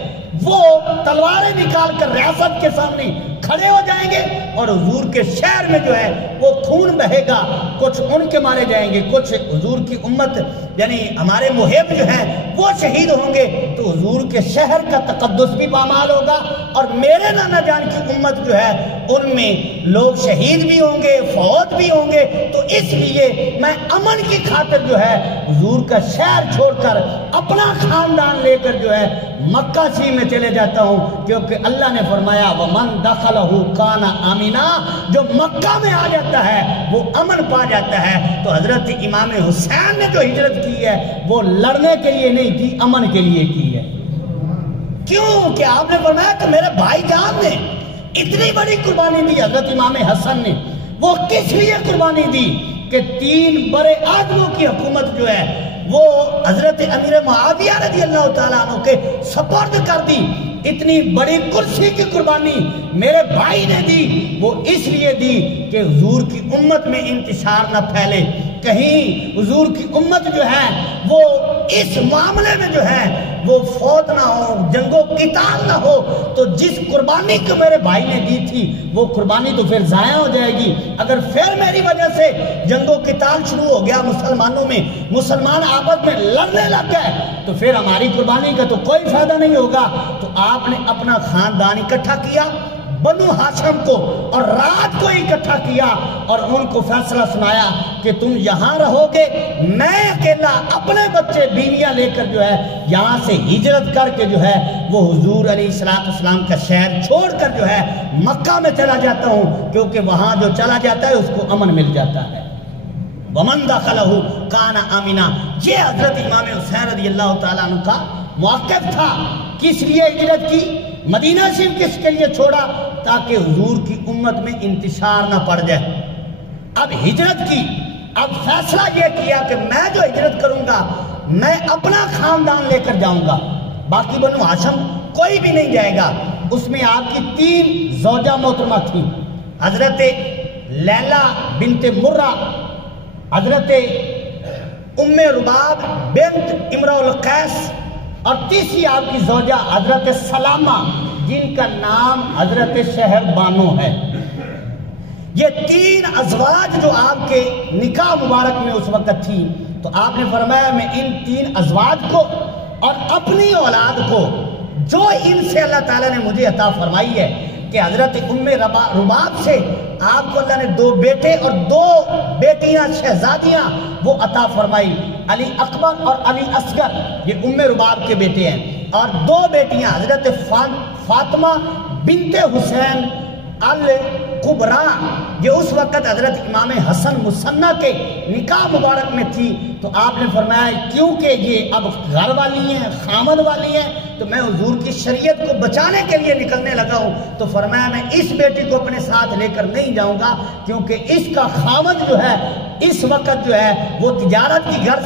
وہ تلواریں نکال کر ریاست کے سامنے کھڑے ہو جائیں گے اور حضور کے شہر میں جو ہے وہ خون بہے گا. کچھ ان کے مارے جائیں گے, کچھ حضور کی امت یعنی ہمارے محب جو ہیں وہ شہید ہوں گے. تو حضور کے شہر کا تقدس بھی پامال ہوگا اور میرے نانا جان کی امت جو ہے ان میں لوگ شہید بھی ہوں گے, فوت بھی ہوں گے. تو اس لیے میں امن کی خاطر جو ہے حضور کا شہر چھوڑ کر اپنا خاندان لے کر جو ہے مکہ سی میں چلے جاتا ہوں, کیونکہ اللہ نے فرمایا وَمَن دَخَلَهُ كَانَ آمِنًا, جو مکہ میں آ جاتا ہے وہ امن پا جاتا ہے. تو حضرت امام حسین نے جو ہجرت کی ہے وہ لڑنے کے لیے نہیں کی, امن کے لیے کی ہے. کیوں کہ آپ نے فرمایا کہ میرے بھائی جان نے اتنی بڑی قربانی دی حضرت امام حسن نے. وہ کس لیے قربانی دی کہ 3 بڑے آدموں کی حکومت جو ہے وہ حضرت امیر معاویہ رضی اللہ تعالیٰ عنہ کے سپرد کر دی. اتنی بڑی کرسی کی قربانی میرے بھائی نے دی, وہ اس لیے دی کہ حضور کی امت میں انتشار نہ پھیلے, کہیں حضور کی امت جو ہے وہ اس معاملے میں جو ہے وہ فوت نہ ہو, جنگ و قتال نہ ہو. تو جس قربانی کو میرے بھائی نے دی تھی وہ قربانی تو پھر ضائع ہو جائے گی. اگر پھر میری وجہ سے جنگ و قتال شروع ہو گیا مسلمانوں میں, مسلمان آپس میں لڑنے لگ گئے, تو پھر ہماری قربانی کا تو کوئی فائدہ نہیں ہوگا. تو آپ نے اپنا خاندان اکٹھا کیا بنو ہاشم کو اور رات کو اکٹھا کیا اور ان کو فیصلہ سنایا کہ تم یہاں رہو گے, میں اکیلا اپنے بچے بیویاں لے کر جو ہے یہاں سے ہجرت کر کے جو ہے وہ حضور علیہ السلام کا شہر چھوڑ کر جو ہے مکہ میں چلا جاتا ہوں, کیونکہ وہاں جو چلا جاتا ہے اس کو امن مل جاتا ہے. وَمَن دَخَلَهُ كَانَ آمِنًا, یہ حضرت امام حسین رضی اللہ تعالیٰ عنہ کا موقف تھا. کس لیے ہجرت کی؟ مدینہ شریف کس کے لیے چھوڑا؟ تاکہ حضور کی امت میں انتشار نہ پڑ جائے. اب ہجرت کی, اب فیصلہ یہ کیا کہ میں جو ہجرت کروں گا میں اپنا خاندان لے کر جاؤں گا, باقی بنو ہاشم کوئی بھی نہیں جائے گا. اس میں آپ کی 3 زوجہ محترمہ تھیں, حضرت لیلہ بنت مرہ, حضرت ام رباب بنت امرؤ القیس, اور تیسری آپ کی زوجہ حضرت سلامہ جن کا نام حضرت شہر بانو ہے. یہ 3 ازواج جو آپ کے نکاح مبارک میں اس وقت تھی، تو آپ نے فرمایا میں ان 3 ازواج کو اور اپنی اولاد کو جو ان سے اللہ تعالیٰ نے مجھے عطا فرمائی ہے، کہ حضرت ام رباب سے آپ کو اللہ نے 2 بیٹے اور 2 بیٹیاں شہزادیاں وہ عطا فرمائی، علی اکبر اور علی اصغر، یہ ام رباب کے بیٹے ہیں، اور 2 بیٹیاں حضرت فاطمہ بنت حسین الکبریٰ، یہ اس وقت حضرت امام حسن مثنیٰ کے نکاح مبارک میں تھی۔ تو آپ نے فرمایا کیونکہ یہ اب گھر والی ہیں، خامد والی ہیں، تو میں حضور کی شریعت کو بچانے کے لیے نکلنے لگا ہوں، تو فرمایا میں اس بیٹی کو اپنے ساتھ لے کر نہیں جاؤں گا، کیونکہ اس کا خامد جو ہے اس وقت جو ہے وہ تجارت کی گھر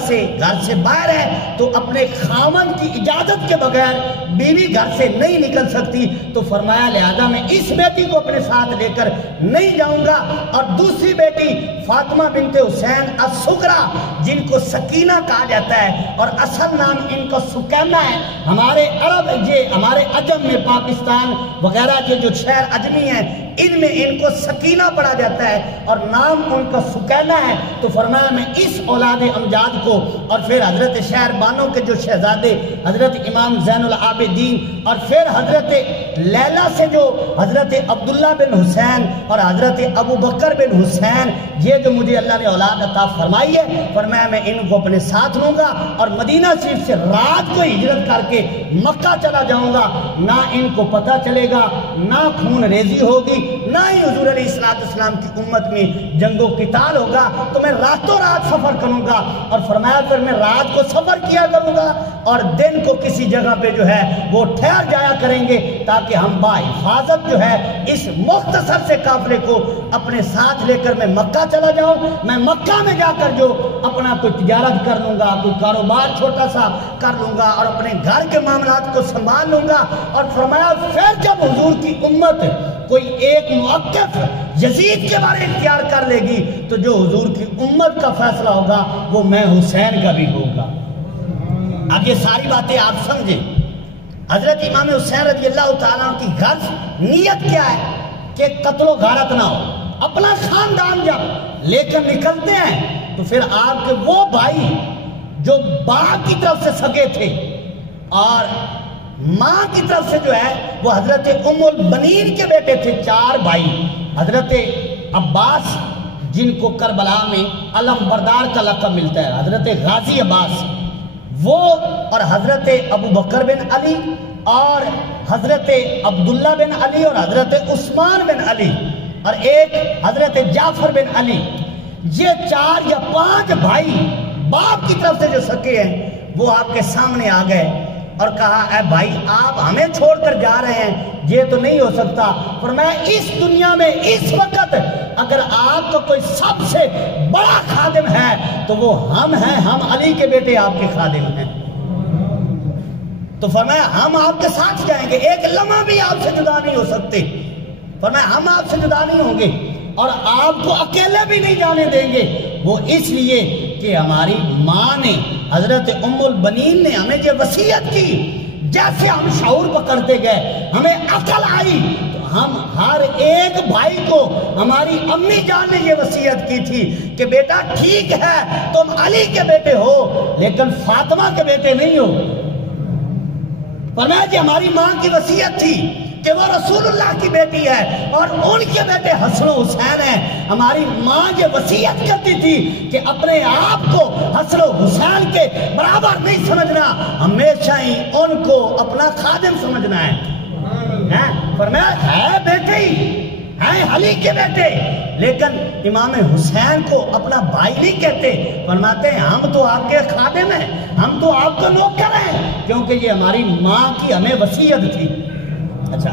سے باہر ہے، تو اپنے خامد کی اجازت کے بغیر بیوی گھر سے نہیں نکل سکتی، تو فرمایا لہذا میں اس بیٹی کو اپنے ساتھ لے کر نہیں جاؤں گا۔ اور دوسری بیٹی فاطمہ بنت حسین الصغریٰ، جن کو سکینہ کہا جاتا ہے اور اصل نام ان کا سکینہ ہے، ہمارے عرب ہمارے عجم میں پاکستان وغیرہ کے جو شہر عجمی ہیں ان میں ان کو سکینہ پڑھا جاتا ہے اور نام ان کا سکینہ ہے، تو فرمایا میں اس اولاد امجاد کو، اور پھر حضرت شہر بانو کے جو شہزادے حضرت امام زین العابدین، اور پھر حضرت لیلہ سے جو حضرت عبداللہ بن حسین اور حضرت ابو بکر بن حسین، یہ جو مجھے اللہ نے اولاد عطا فرمائی ہے، فرمایا میں ان کو اپنے ساتھ لوں گا اور مدینہ شریف سے رات کو ہجرت کر کے مکہ چلا جاؤں گا، نہ ان کو پتہ چلے گا، نہ خون ریزی ہوگی، نہ ہی حضور علیہ السلام کی امت میں جنگ و قتال ہوگا، تو میں راتوں رات سفر کروں گا۔ اور فرمایا پھر میں رات کو سفر کیا کروں گا اور دن کو کسی جگہ پہ جو ہے وہ ٹھہر جایا کریں گے، تاکہ ہم باحفاظت جو ہے اس مختصر سے قافلے کو اپنے ساتھ لے کر میں مکہ چلا جاؤں۔ میں مکہ میں جا کر جو اپنا کوئی تجارت کر لوں گا، کوئی کاروبار چھوٹا سا کر لوں گا اور اپنے گھر کے معاملات کو سنبھال لوں گا۔ اور فرمایا پھر جب حضور کی امت کوئی ایک موقف یزید کے بارے اختیار کر لے گی، تو جو حضور کی امت کا فیصلہ ہوگا وہ میں حسین کا بھی ہوگا۔ اب یہ ساری باتیں آپ سمجھیں، حضرت امام حسین رضی اللہ تعالیٰ کی غرض نیت کیا ہے کہ قتل و غارت نہ ہو۔ اپنا خاندان جب لے کر نکلتے ہیں تو پھر آپ کے وہ بھائی جو باپ کی طرف سے سگے تھے اور ماں کی طرف سے جو ہے وہ حضرت ام البنین کے بیٹے تھے، 4 بھائی، حضرت عباس جن کو کربلا میں علم بردار کا لقب ملتا ہے، حضرت غازی عباس وہ، اور حضرت ابو بکر بن علی اور حضرت عبداللہ بن علی اور حضرت عثمان بن علی اور ایک حضرت جعفر بن علی، یہ 4 یا 5 بھائی باپ کی طرف سے جو سکے ہیں وہ آپ کے سامنے آ گئے اور کہا اے بھائی آپ ہمیں چھوڑ کر جا رہے ہیں، یہ تو نہیں ہو سکتا۔ فرمایا اس دنیا میں اس وقت اگر آپ کا کوئی سب سے بڑا خادم ہے تو وہ ہم ہیں، ہم علی کے بیٹے آپ کے خادم ہیں۔ تو فرمایا ہم آپ کے ساتھ جائیں گے، ایک لمحہ بھی آپ سے جدا نہیں ہو سکتے۔ فرمایا ہم آپ سے جدا نہیں ہوں گے اور آپ کو اکیلے بھی نہیں جانے دیں گے، وہ اس لیے کہ ہماری ماں نے حضرت ام البنین نے ہمیں یہ وصیت کی، جیسے ہم شعور پکڑتے گئے ہمیں عقل آئی، تو ہم ہر ایک بھائی کو، ہماری امی جان نے یہ وصیت کی تھی کہ بیٹا ٹھیک ہے تم علی کے بیٹے ہو لیکن فاطمہ کے بیٹے نہیں ہو۔ فرمایا جی ہماری ماں کی وصیت تھی کہ وہ رسول اللہ کی بیٹی ہے اور ان کے بیٹے حسن و حسین ہیں۔ ہماری ماں یہ وصیت کرتی تھی کہ اپنے آپ کو حسن و حسین کے برابر نہیں سمجھنا، ہمیشہ ہی ان کو اپنا خادم سمجھنا ہے۔ فرمایا ہے بیٹے ہی ہیں علی کے بیٹے، لیکن امام حسین کو اپنا بھائی نہیں کہتے، فرماتے ہیں ہم تو آپ کے خادم ہیں، ہم تو آپ کو نوکر ہیں، کیونکہ یہ ہماری ماں کی ہمیں وصیت تھی۔ اچھا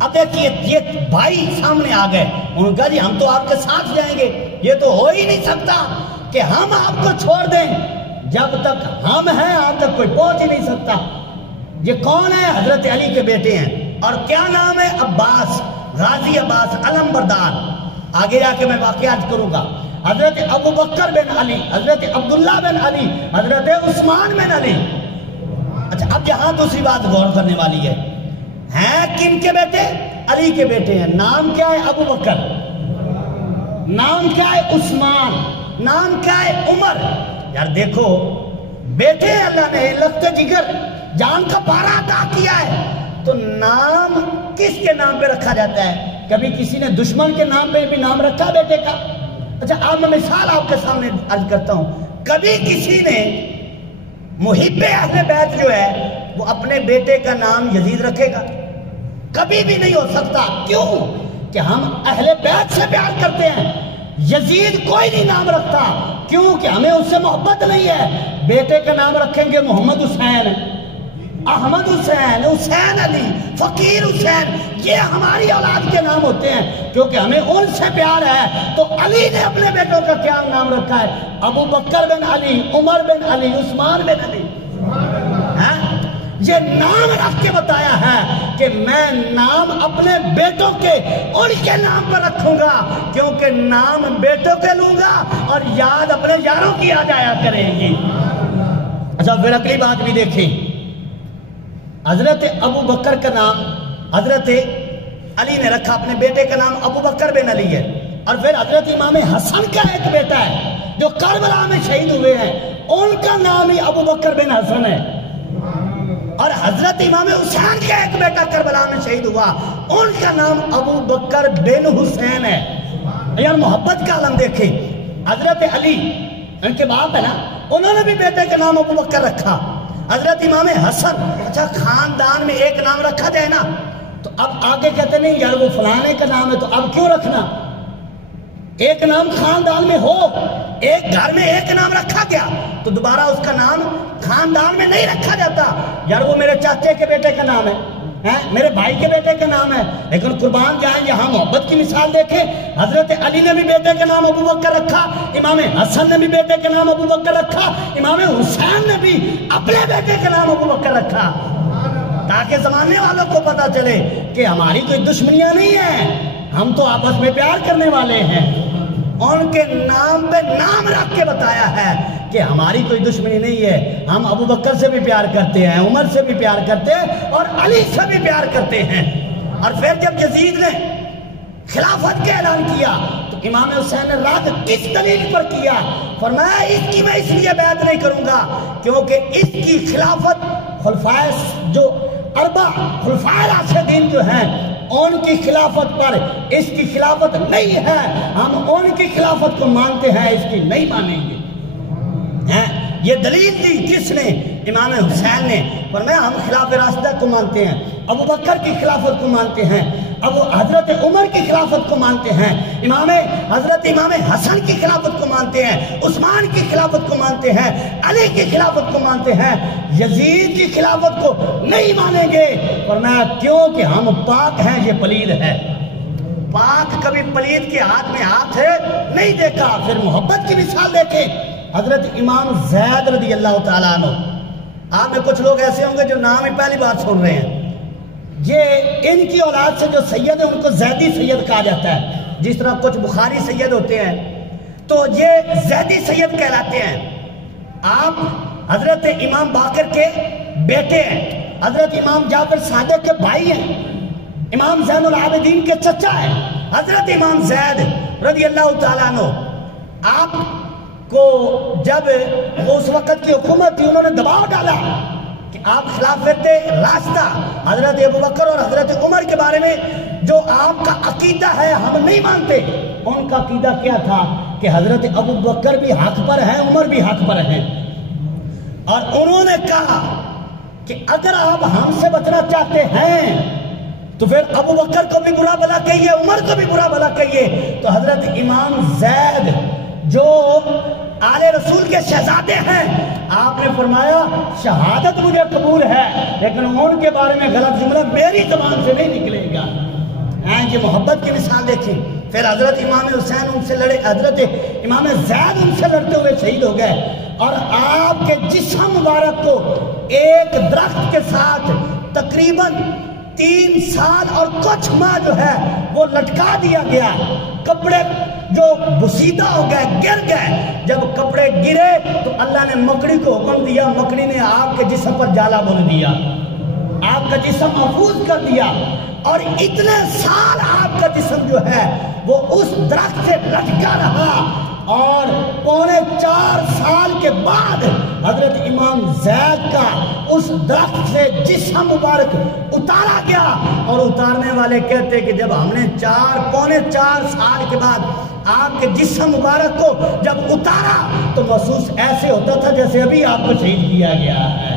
اب دیکھیے یہ بھائی سامنے آ گئے، انہوں نے کہا جی ہم تو آپ کے ساتھ جائیں گے، یہ تو ہو ہی نہیں سکتا کہ ہم آپ کو چھوڑ دیں، جب تک ہم ہیں آپ تک کوئی پہنچ ہی نہیں سکتا۔ یہ کون ہے؟ حضرت علی کے بیٹے ہیں، اور کیا نام ہے؟ عباس، غازی عباس علم بردار۔ آگے جا کے میں واقعات کروں گا۔ حضرت ابو بکر بن علی، حضرت عبداللہ بن علی، حضرت عثمان بن علی۔ اچھا اب یہاں دوسری بات غور کرنے والی ہے، ہیں کن کے بیٹے؟ علی کے بیٹے ہیں۔ نام کیا ہے؟ ابو بکر۔ نام کیا ہے عثمان، نام کیا ہے عمر. یار دیکھو بیٹے اللہ نے لخت جگر جان کا پارا عطا کیا ہے، تو نام کس کے نام پہ رکھا جاتا ہے؟ کبھی کسی نے دشمن کے نام پہ بھی نام رکھا بیٹے کا؟ اچھا اب میں مثال آپ کے سامنے عرض کرتا ہوں. کبھی کسی نے محب اہل بیت جو ہے وہ اپنے بیٹے کا نام یزید رکھے گا؟ کبھی بھی نہیں ہو سکتا. کیوں کہ ہم اہل بیت سے پیار کرتے ہیں. یزید کوئی نہیں نام رکھتا، کیوں کہ ہمیں اس سے محبت نہیں ہے. بیٹے کا نام رکھیں گے محمد حسین، احمد حسین، حسین علی، فقیر حسین، یہ ہماری اولاد کے نام ہوتے ہیں کیونکہ ہمیں ان سے پیار ہے. تو علی نے اپنے بیٹوں کا کیا نام رکھا ہے؟ ابو بکر بن علی، عمر بن علی، عثمان بن علی. یہ نام رکھ کے بتایا ہے کہ میں نام اپنے بیٹوں کے ان کے نام پر رکھوں گا، کیونکہ نام بیٹوں کے لوں گا اور یاد اپنے یاروں کی آ جایا کرے گی. اچھا پھر اگلی بات بھی دیکھیں. حضرت ابو بکر کا نام حضرت علی نے رکھا، اپنے بیٹے کا نام ابو بکر بن علی ہے. اور پھر حضرت امام حسن کا ایک بیٹا ہے جو کربلا میں شہید ہوئے ہیں، ان کا نام ہی ابو بکر بن حسن ہے. اور حضرت امام حسین کا ایک بیٹا کربلا میں شہید ہوا، ان کا نام ابو بکر بن حسین ہے. یار محبت کا عالم دیکھیں. حضرت علی ان کے باپ ہے نا، انہوں نے بھی بیٹے کا نام ابو بکر رکھا. حضرت امام حسن، اچھا خاندان میں ایک نام رکھا جائے نا، تو اب آگے کہتے نہیں یار وہ فلانے کا نام ہے تو اب کیوں رکھنا؟ ایک نام خاندان میں ہو، ایک گھر میں ایک نام رکھا گیا تو دوبارہ اس کا نام خاندان میں نہیں رکھا جاتا. یار وہ میرے چاچے کے بیٹے کا نام ہے، میرے بھائی کے بیٹے کا نام ہے، لیکن قربان جائیں یہاں محبت کی مثال دیکھیں. حضرت علی نے بھی بیٹے کا نام ابو بکر رکھا، امام حسن نے بھی بیٹے کا نام ابو بکر رکھا، امام حسین نے بھی اپنے بیٹے کا نام ابو بکر رکھا، تاکہ زمانے والوں کو پتا چلے کہ ہماری کوئی دشمنیاں نہیں ہیں، ہم تو آپس میں پیار کرنے والے ہیں. ان کے نام پہ نام رکھ کے بتایا ہے کہ ہماری کوئی دشمنی نہیں ہے، ہم ابو بکر سے بھی پیار کرتے ہیں، عمر سے بھی پیار کرتے ہیں اور علی سے بھی پیار کرتے ہیں. اور پھر جب یزید نے خلافت کا اعلان کیا تو امام حسین نے رد کس دلیل پر کیا؟ فرمایا اس کی میں اس لیے بیعت نہیں کروں گا کیونکہ اس کی خلافت خلفائے جو اربع خلفائے راشدین جو ہیں ان کی خلافت پر اس کی خلافت نہیں ہے. ہم ان کی خلافت کو مانتے ہیں، اس کی نہیں مانیں گے. یہ دلیل دی کس نے؟ امام حسین نے. فرمایا ہم خلاف راشدہ کو مانتے ہیں، ابو بکر کی خلافت کو مانتے ہیں، حضرت عمر کی خلافت کو مانتے ہیں، حضرت امام حسن کی خلافت کو مانتے ہیں، عثمان کی خلافت کو مانتے ہیں، علی کی خلافت کو مانتے ہیں، یزید کی خلافت کو نہیں مانیں گے. فرمایا کیوں کہ ہم پاک ہیں، یہ پلید ہے. پاک کبھی پلید کے ہاتھ میں ہاتھ ہے نہیں دیکھا. پھر محبت کی مثال دیکھیں. حضرت امام زید رضی اللہ تعالیٰ عنہ، آپ میں کچھ لوگ ایسے ہوں گے جو نام ہی پہلی بار سن رہے ہیں. یہ ان کی اولاد سے جو سید ہیں ان کو زیدی سید کہا جاتا ہے. جس طرح کچھ بخاری سید ہوتے ہیں تو یہ زیدی سید کہلاتے ہیں. آپ حضرت امام باقر کے بیٹے ہیں، حضرت امام جعفر صادق کے بھائی ہیں، امام زین العابدین کے چچا ہیں. حضرت امام زید رضی اللہ تعالیٰ عنہ، آپ کو جب اس وقت کی حکومت تھی انہوں نے دباؤ ڈالا کہ آپ خلافت راستہ حضرت ابو بکر اور حضرت عمر کے بارے میں جو آپ کا عقیدہ ہے ہم نہیں مانتے. ان کا عقیدہ کیا تھا کہ حضرت ابو بکر بھی حق پر ہیں، عمر بھی حق پر ہیں. اور انہوں نے کہا کہ اگر آپ ہم سے بچنا چاہتے ہیں تو پھر ابو بکر کو بھی برا بھلا کہیے، عمر کو بھی برا بھلا کہیے. تو حضرت امام زید جو آل رسول کے شہزادے ہیں، آپ نے فرمایا شہادت مجھے قبول ہے لیکن ان کے بارے میں غلط جملہ میری زبان سے نہیں نکلے گا. یہ محبت کی مثال دیکھیں. پھر حضرت امام حسین ان سے لڑے، حضرت امام زید ان سے لڑتے ہوئے شہید ہو گئے اور آپ کے جسم مبارک کو ایک درخت کے ساتھ تقریباً 3 سال اور کچھ ماہ جو ہے وہ لٹکا دیا گیا. کپڑے جو بسیدہ ہو گئے، گر گئے. جب کپڑے گرے تو اللہ نے مکڑی کو حکم دیا، مکڑی نے آپ کے جسم پر جالا بن دیا. آپ کا جسم محفوظ کر دیا، اور اتنے سال آپ کا جسم جو ہے وہ اس درخت سے لٹکا رہا، اور 4.25 سال کے بعد حضرت امام زید کا اس درخت سے جسم مبارک اتارا گیا، اور اتارنے والے کہتے کہ جب ہم نے 4.25 سال کے بعد آپ کے جسم مبارک کو جب اتارا تو محسوس ایسے ہوتا تھا جیسے ابھی آپ کو شہید کیا گیا ہے۔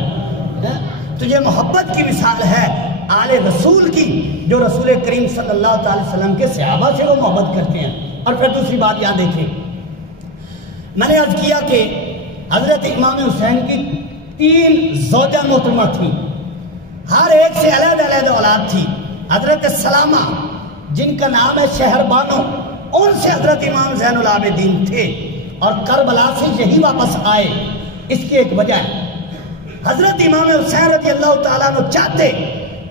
تو یہ محبت کی مثال ہے آل رسول کی، جو رسول کریم صلی اللہ تعالی وسلم کے صحابہ سے وہ محبت کرتے ہیں۔ اور پھر دوسری بات یہاں دیکھیں، میں نے عرض کیا کہ حضرت امام حسین کی 3 زوجہ محترمہ تھیں، ہر ایک سے علیحدہ علیحدہ اولاد تھی۔ حضرت سلامہ جن کا نام ہے شہر بانو، ان سے حضرت امام زین العابدین تھے، اور کربلا سے یہی واپس آئے۔ اس کی ایک وجہ ہے، حضرت امام حسین رضی اللہ تعالیٰ عنہ چاہتے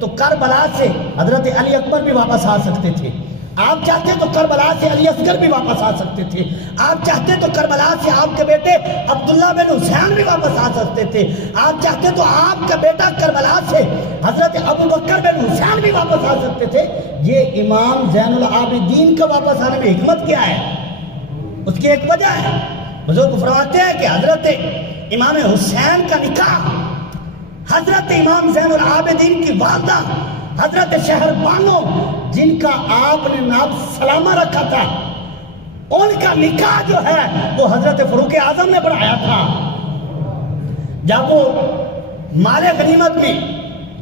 تو کربلا سے حضرت علی اکبر بھی واپس آ سکتے تھے، آپ چاہتے تو کربلا سے علی اصغر بھی واپس آ سکتے تھے، آپ چاہتے تو کربلا سے آپ کے بیٹے عبداللہ بن حسین بھی واپس آ سکتے تھے، آپ چاہتے تو آپ کا بیٹا کربلا سے حضرت ابو بکر بن حسین بھی واپس آ سکتے تھے۔ یہ امام زین العابدین کا واپس آنے میں حکمت کیا ہے؟ اس کی ایک وجہ ہے، بزرگ فرماتے ہیں کہ حضرت امام حسین کا نکاح حضرت امام زین العابدین کی والدہ حضرت شہر بانو، جن کا آپ نے نام سلامہ رکھا تھا، ان کا نکاح جو ہے وہ حضرت فاروق اعظم نے پڑھایا تھا۔ جب وہ مال غنیمت میں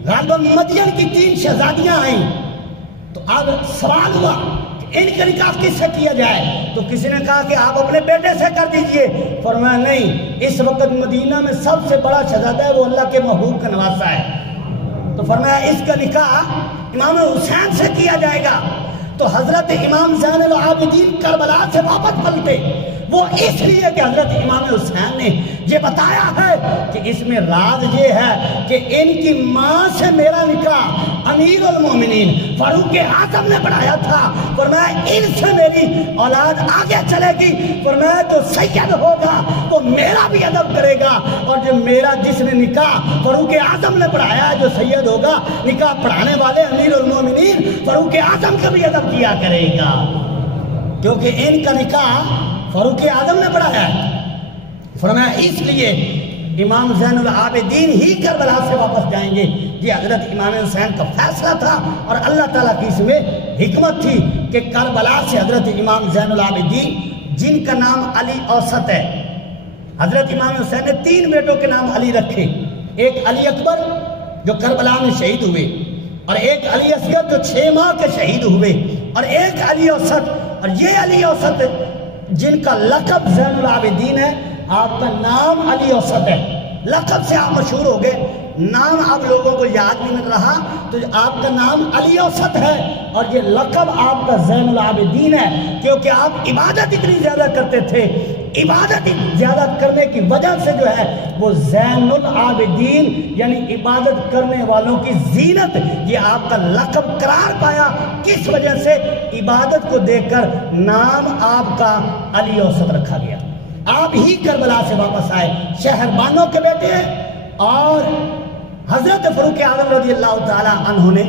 غالباً مدین کی 3 شہزادیاں آئیں تو اب سوال ہوا کہ ان کا نکاح کس سے کیا جائے؟ تو کسی نے کہا کہ آپ اپنے بیٹے سے کر دیجئے۔ فرمایا نہیں، اس وقت مدینہ میں سب سے بڑا شہزادہ ہے وہ اللہ کے محبوب کا نواسہ ہے، تو فرمایا اس کا نکاح امام حسین سے کیا جائے گا۔ تو حضرت امام زین العابدین کربلا سے واپس پلٹے، وہ اس لیے کہ حضرت امام حسین نے یہ بتایا ہے کہ اس میں راز یہ ہے کہ ان کی ماں سے میرا نکاح امیر المومنین فاروق اعظم نے بڑھایا تھا، فرمایا ان سے میری اولاد آگے چلے گی، فرمایا جو سید ہوگا وہ میرا بھی ادب کرے گا، اور جو میرا جس نے نکاح فاروق اعظم نے پڑھایا ہے جو سید ہوگا، نکاح پڑھانے والے امیر المومنین فاروق اعظم کا بھی ادب کیا کرے گا، کیونکہ ان کا نکاح فاروق اعظم نے پڑھایا ہے۔ فرمایا اس لیے امام زین العابدین ہی کربلا سے واپس جائیں گے۔ یہ حضرت امام حسین کا فیصلہ تھا، اور اللہ تعالیٰ کی اس میں حکمت تھی کہ کربلا سے حضرت امام زین العابدین، جن کا نام علی اوسط ہے، حضرت امام حسین نے 3 بیٹوں کے نام علی رکھے، ایک علی اکبر جو کربلا میں شہید ہوئے، اور ایک علی اصغر جو 6 ماہ کے شہید ہوئے، اور ایک علی اوسط، اور یہ علی اوسط جن کا لقب زین العابدین ہے، آپ کا نام علی اوسط ہے، لقب سے آپ مشہور ہو گئے، نام آپ لوگوں کو یاد نہیں مل رہا، تو آپ کا نام علی اوسط ہے، اور یہ لقب آپ کا زین العابدین ہے، کیونکہ آپ عبادت اتنی زیادہ کرتے تھے، عبادت زیادہ کرنے کی وجہ سے جو ہے وہ زین العابدین یعنی عبادت کرنے والوں کی زینت، یہ آپ کا لقب قرار پایا۔ کس وجہ سے؟ عبادت کو دیکھ کر نام آپ کا علی اوسط رکھا گیا۔ آپ ہی کربلا سے واپس آئے، شہر بانو کے بیٹے ہیں، اور حضرت فاروق اعظم رضی اللہ تعالی عنہ نے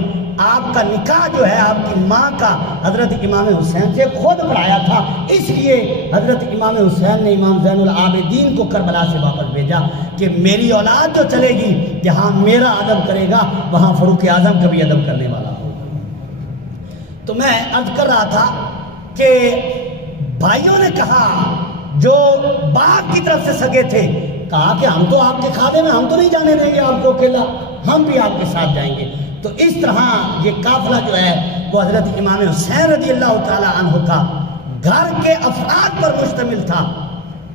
آپ کا نکاح جو ہے آپ کی ماں کا حضرت امام حسین سے خود پڑھایا تھا، اس لیے حضرت امام حسین نے امام زین العابدین کو کربلا سے واپس بھیجا کہ میری اولاد جو چلے گی جہاں میرا ادب کرے گا وہاں فاروق اعظم کا بھی ادب کرنے والا ہو۔ تو میں عرض کر رہا تھا کہ بھائیوں نے کہا جو باپ کی طرف سے سگے تھے، کہا کہ ہم تو آپ کے کھادے میں، ہم تو نہیں جانے دیں گے آپ کو اکیلا، ہم بھی آپ کے ساتھ جائیں گے۔ تو اس طرح یہ قافلہ جو ہے وہ حضرت امام حسین رضی اللہ تعالی عنہ کا گھر کے افراد پر مشتمل تھا،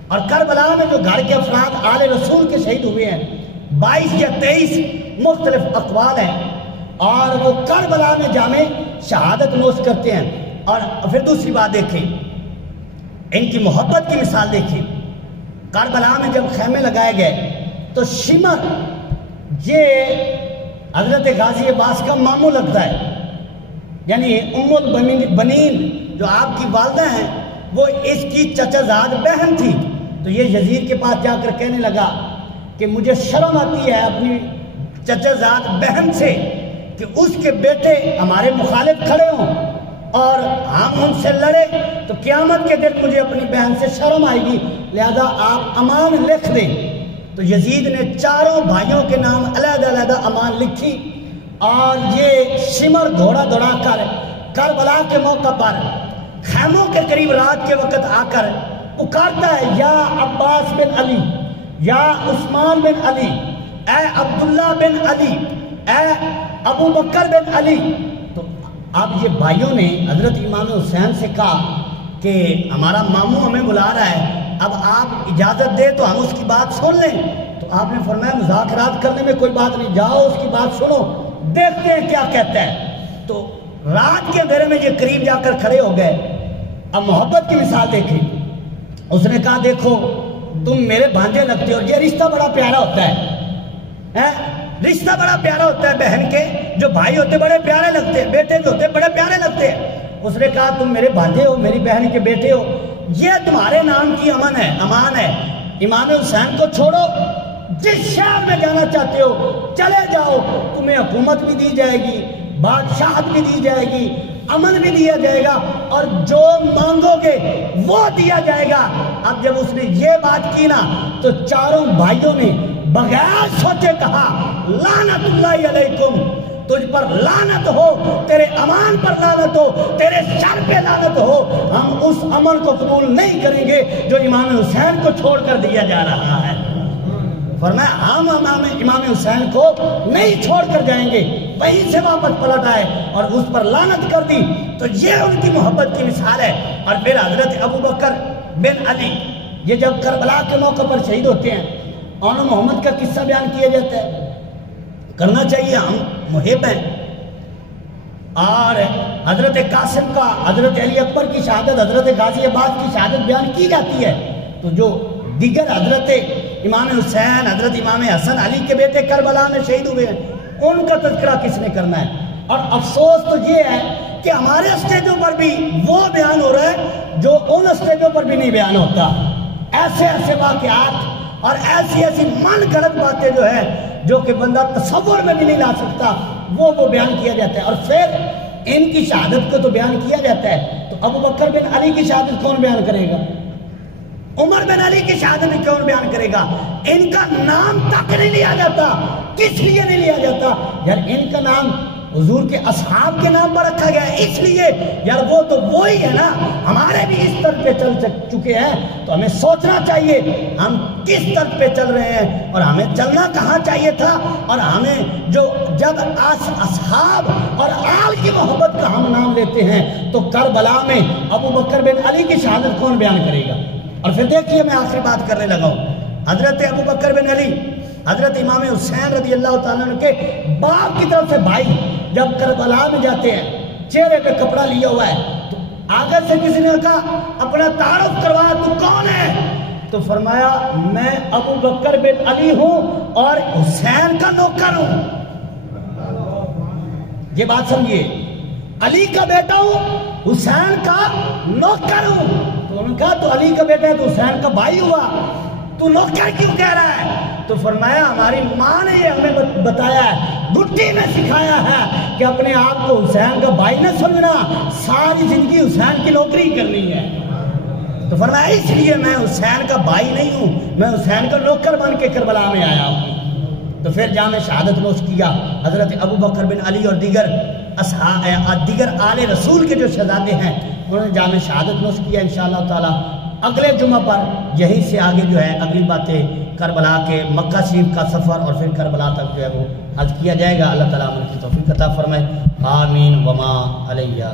اور کربلا میں جو گھر کے افراد آل رسول کے شہید ہوئے ہیں 22 یا 23 مختلف اقوال ہیں، اور وہ کربلا میں جامع شہادت نوش کرتے ہیں۔ اور پھر دوسری بات دیکھیں، ان کی محبت کی مثال دیکھیں، کربلا میں جب خیمے لگائے گئے تو شمر یہ حضرت غازی عباس کا ماموں لگتا ہے، یعنی ام البنین جو آپ کی والدہ ہیں وہ اس کی چچا زاد بہن تھی۔ تو یہ یزید کے پاس جا کر کہنے لگا کہ مجھے شرم آتی ہے اپنی چچا زاد بہن سے کہ اس کے بیٹے ہمارے مخالف کھڑے ہوں اور ہم ان سے لڑے تو قیامت کے دن مجھے اپنی بہن سے شرم آئے گی، لہذا آپ امان لکھ دیں۔ تو یزید نے چاروں بھائیوں کے نام علیحدہ علیحدہ امان لکھی، اور یہ شمر گھوڑا دوڑا کر کربلا کے موقع پر خیموں کے قریب رات کے وقت آ کر پکارتا ہے، یا عباس بن علی، یا عثمان بن علی، اے عبداللہ بن علی، اے ابو بکر بن علی۔ تو اب یہ بھائیوں نے حضرت امام حسین سے کہا کہ ہمارا ماموں ہمیں بلا رہا ہے، اب آپ اجازت دے تو ہم اس کی بات سن لیں۔ تو آپ نے فرمایا مذاکرات کرنے میں کوئی بات نہیں، جاؤ اس کی بات سنو، دیکھتے ہیں کیا کہتا ہے۔ تو رات کے اندھیرے میں یہ قریب جا کر کھڑے ہو گئے۔ اب محبت کی مثال دیکھیں، اس نے کہا دیکھو تم میرے بھانجے لگتے ہو، یہ رشتہ بڑا پیارا ہوتا ہے، رشتہ بڑا پیارا ہوتا ہے، بہن کے جو بھائی ہوتے بڑے پیارے لگتے ہیں، بیٹے جو ہوتے بڑے پیارے لگتے ہیں۔ اس نے کہا تم میرے بھانجے ہو، میری بہن کے بیٹے ہو، یہ تمہارے نام کی امان ہے، امام حسین کو چھوڑو، جس شہر میں جانا چاہتے ہو چلے جاؤ، تمہیں حکومت بھی دی جائے گی، بادشاہت بھی دی جائے گی، امن بھی دیا جائے گا، اور جو مانگو گے وہ دیا جائے گا۔ اب جب اس نے یہ بات کی نا تو چاروں بھائیوں نے بغیر سوچے کہا لعنت اللہ علیکم، تجھ پر لعنت ہو، تیرے امان پر لعنت ہو، تیرے سر پہ لعنت ہو، ہم اس امن کو قبول نہیں کریں گے جو امام حسین کو چھوڑ کر دیا جا رہا ہے۔ فرمایا ہم امام حسین کو نہیں چھوڑ کر جائیں گے، وہیں سے واپس پلٹ آئے اور اس پر لعنت کر دی۔ تو یہ ان کی محبت کی مثال ہے۔ اور پھر حضرت ابو بکر بن علی، یہ جب کربلا کے موقع پر شہید ہوتے ہیں، آن محمد کا قصہ بیان کیا جاتا ہے، کرنا چاہیے، ہم محب ہیں۔ اور حضرت قاسم کا، حضرت علی اکبر کی شہادت، حضرت غازی عباس کی شہادت بیان کی جاتی ہے، تو جو دیگر حضرت امام حسین، حضرت امام حسن علی کے بیٹے کربلا میں شہید ہوئے ہیں، ان کا تذکرہ کس نے کرنا ہے؟ اور افسوس تو یہ ہے کہ ہمارے اسٹیجوں پر بھی وہ بیان ہو رہا ہے جو ان اسٹیجوں پر بھی نہیں بیان ہوتا۔ ایسے ایسے واقعات اور ایسی ایسی من گھڑت باتیں جو ہے جو کہ بندہ تصور میں بھی نہیں لا سکتا، وہ بیان کیا جاتا ہے۔ اور پھر ان کی شہادت کو تو بیان کیا جاتا ہے، تو ابو بکر بن علی کی شہادت کون بیان کرے گا؟ عمر بن علی کی شہادت کون بیان کرے گا؟ ان کا نام تک نہیں لیا جاتا۔ کس لیے نہیں لیا جاتا؟ یار ان کا نام حضور کے اصحاب کے نام پر رکھا گیا ہے، اس لیے یار وہ تو وہی ہے نا، ہمارے بھی اس طرف پہ چل چکے ہیں، تو ہمیں سوچنا چاہیے ہم کس طرف پہ چل رہے ہیں اور ہمیں چلنا کہاں چاہیے تھا۔ اور ہمیں جو جب اصحاب اور آل کی محبت کا ہم نام لیتے ہیں تو کربلا میں ابو بکر بن علی کی شہادت کون بیان کرے گا؟ اور پھر دیکھیے میں آخری بات کرنے لگا ہوں، حضرت ابو بکر بن علی، حضرت امام حسین رضی اللہ تعالیٰ عنہ کے باپ کی طرف سے بھائی جب کربلا میں جاتے ہیں، چہرے پہ کپڑا لیا ہوا ہے، تو آگے سے کسی نے کہا اپنا تعارف کروایا، تو کون ہے؟ تو فرمایا میں ابو بکر بن علی ہوں اور حسین کا نوکر ہوں۔ یہ بات سمجھیے، علی کا بیٹا ہوں، حسین کا نوکر ہوں۔ تو انہوں نے کہا تو علی کا بیٹا ہے تو حسین کا بھائی ہوا، تو نوکر کیوں کہہ رہا ہے؟ تو فرمایا ہماری ماں نے یہ ہمیں بتایا ہے، گٹی میں سکھایا ہے کہ اپنے آپ کو حسین کا بھائی نہ سمجھنا، ساری زندگی حسین کی نوکری کرنی ہے۔ تو فرمایا اس لیے میں حسین کا بھائی نہیں ہوں، میں حسین کا نوکر بن کے کربلا میں آیا ہوں۔ تو پھر جامع شہادت نوش کیا حضرت ابو بکر بن علی اور دیگر آل رسول کے جو شہزادے ہیں، انہوں نے جامع شہادت نوش کیا۔ انشاءاللہ تعالی اگلے جمعہ پر یہیں سے آگے جو ہے اگلی باتیں کربلا کے مکہ شریف کا سفر اور پھر کربلا تک جو ہے وہ عرض کیا جائے گا۔ اللہ تعالیٰ عمل کی توفیق عطا فرمائے، آمین وما علیہ۔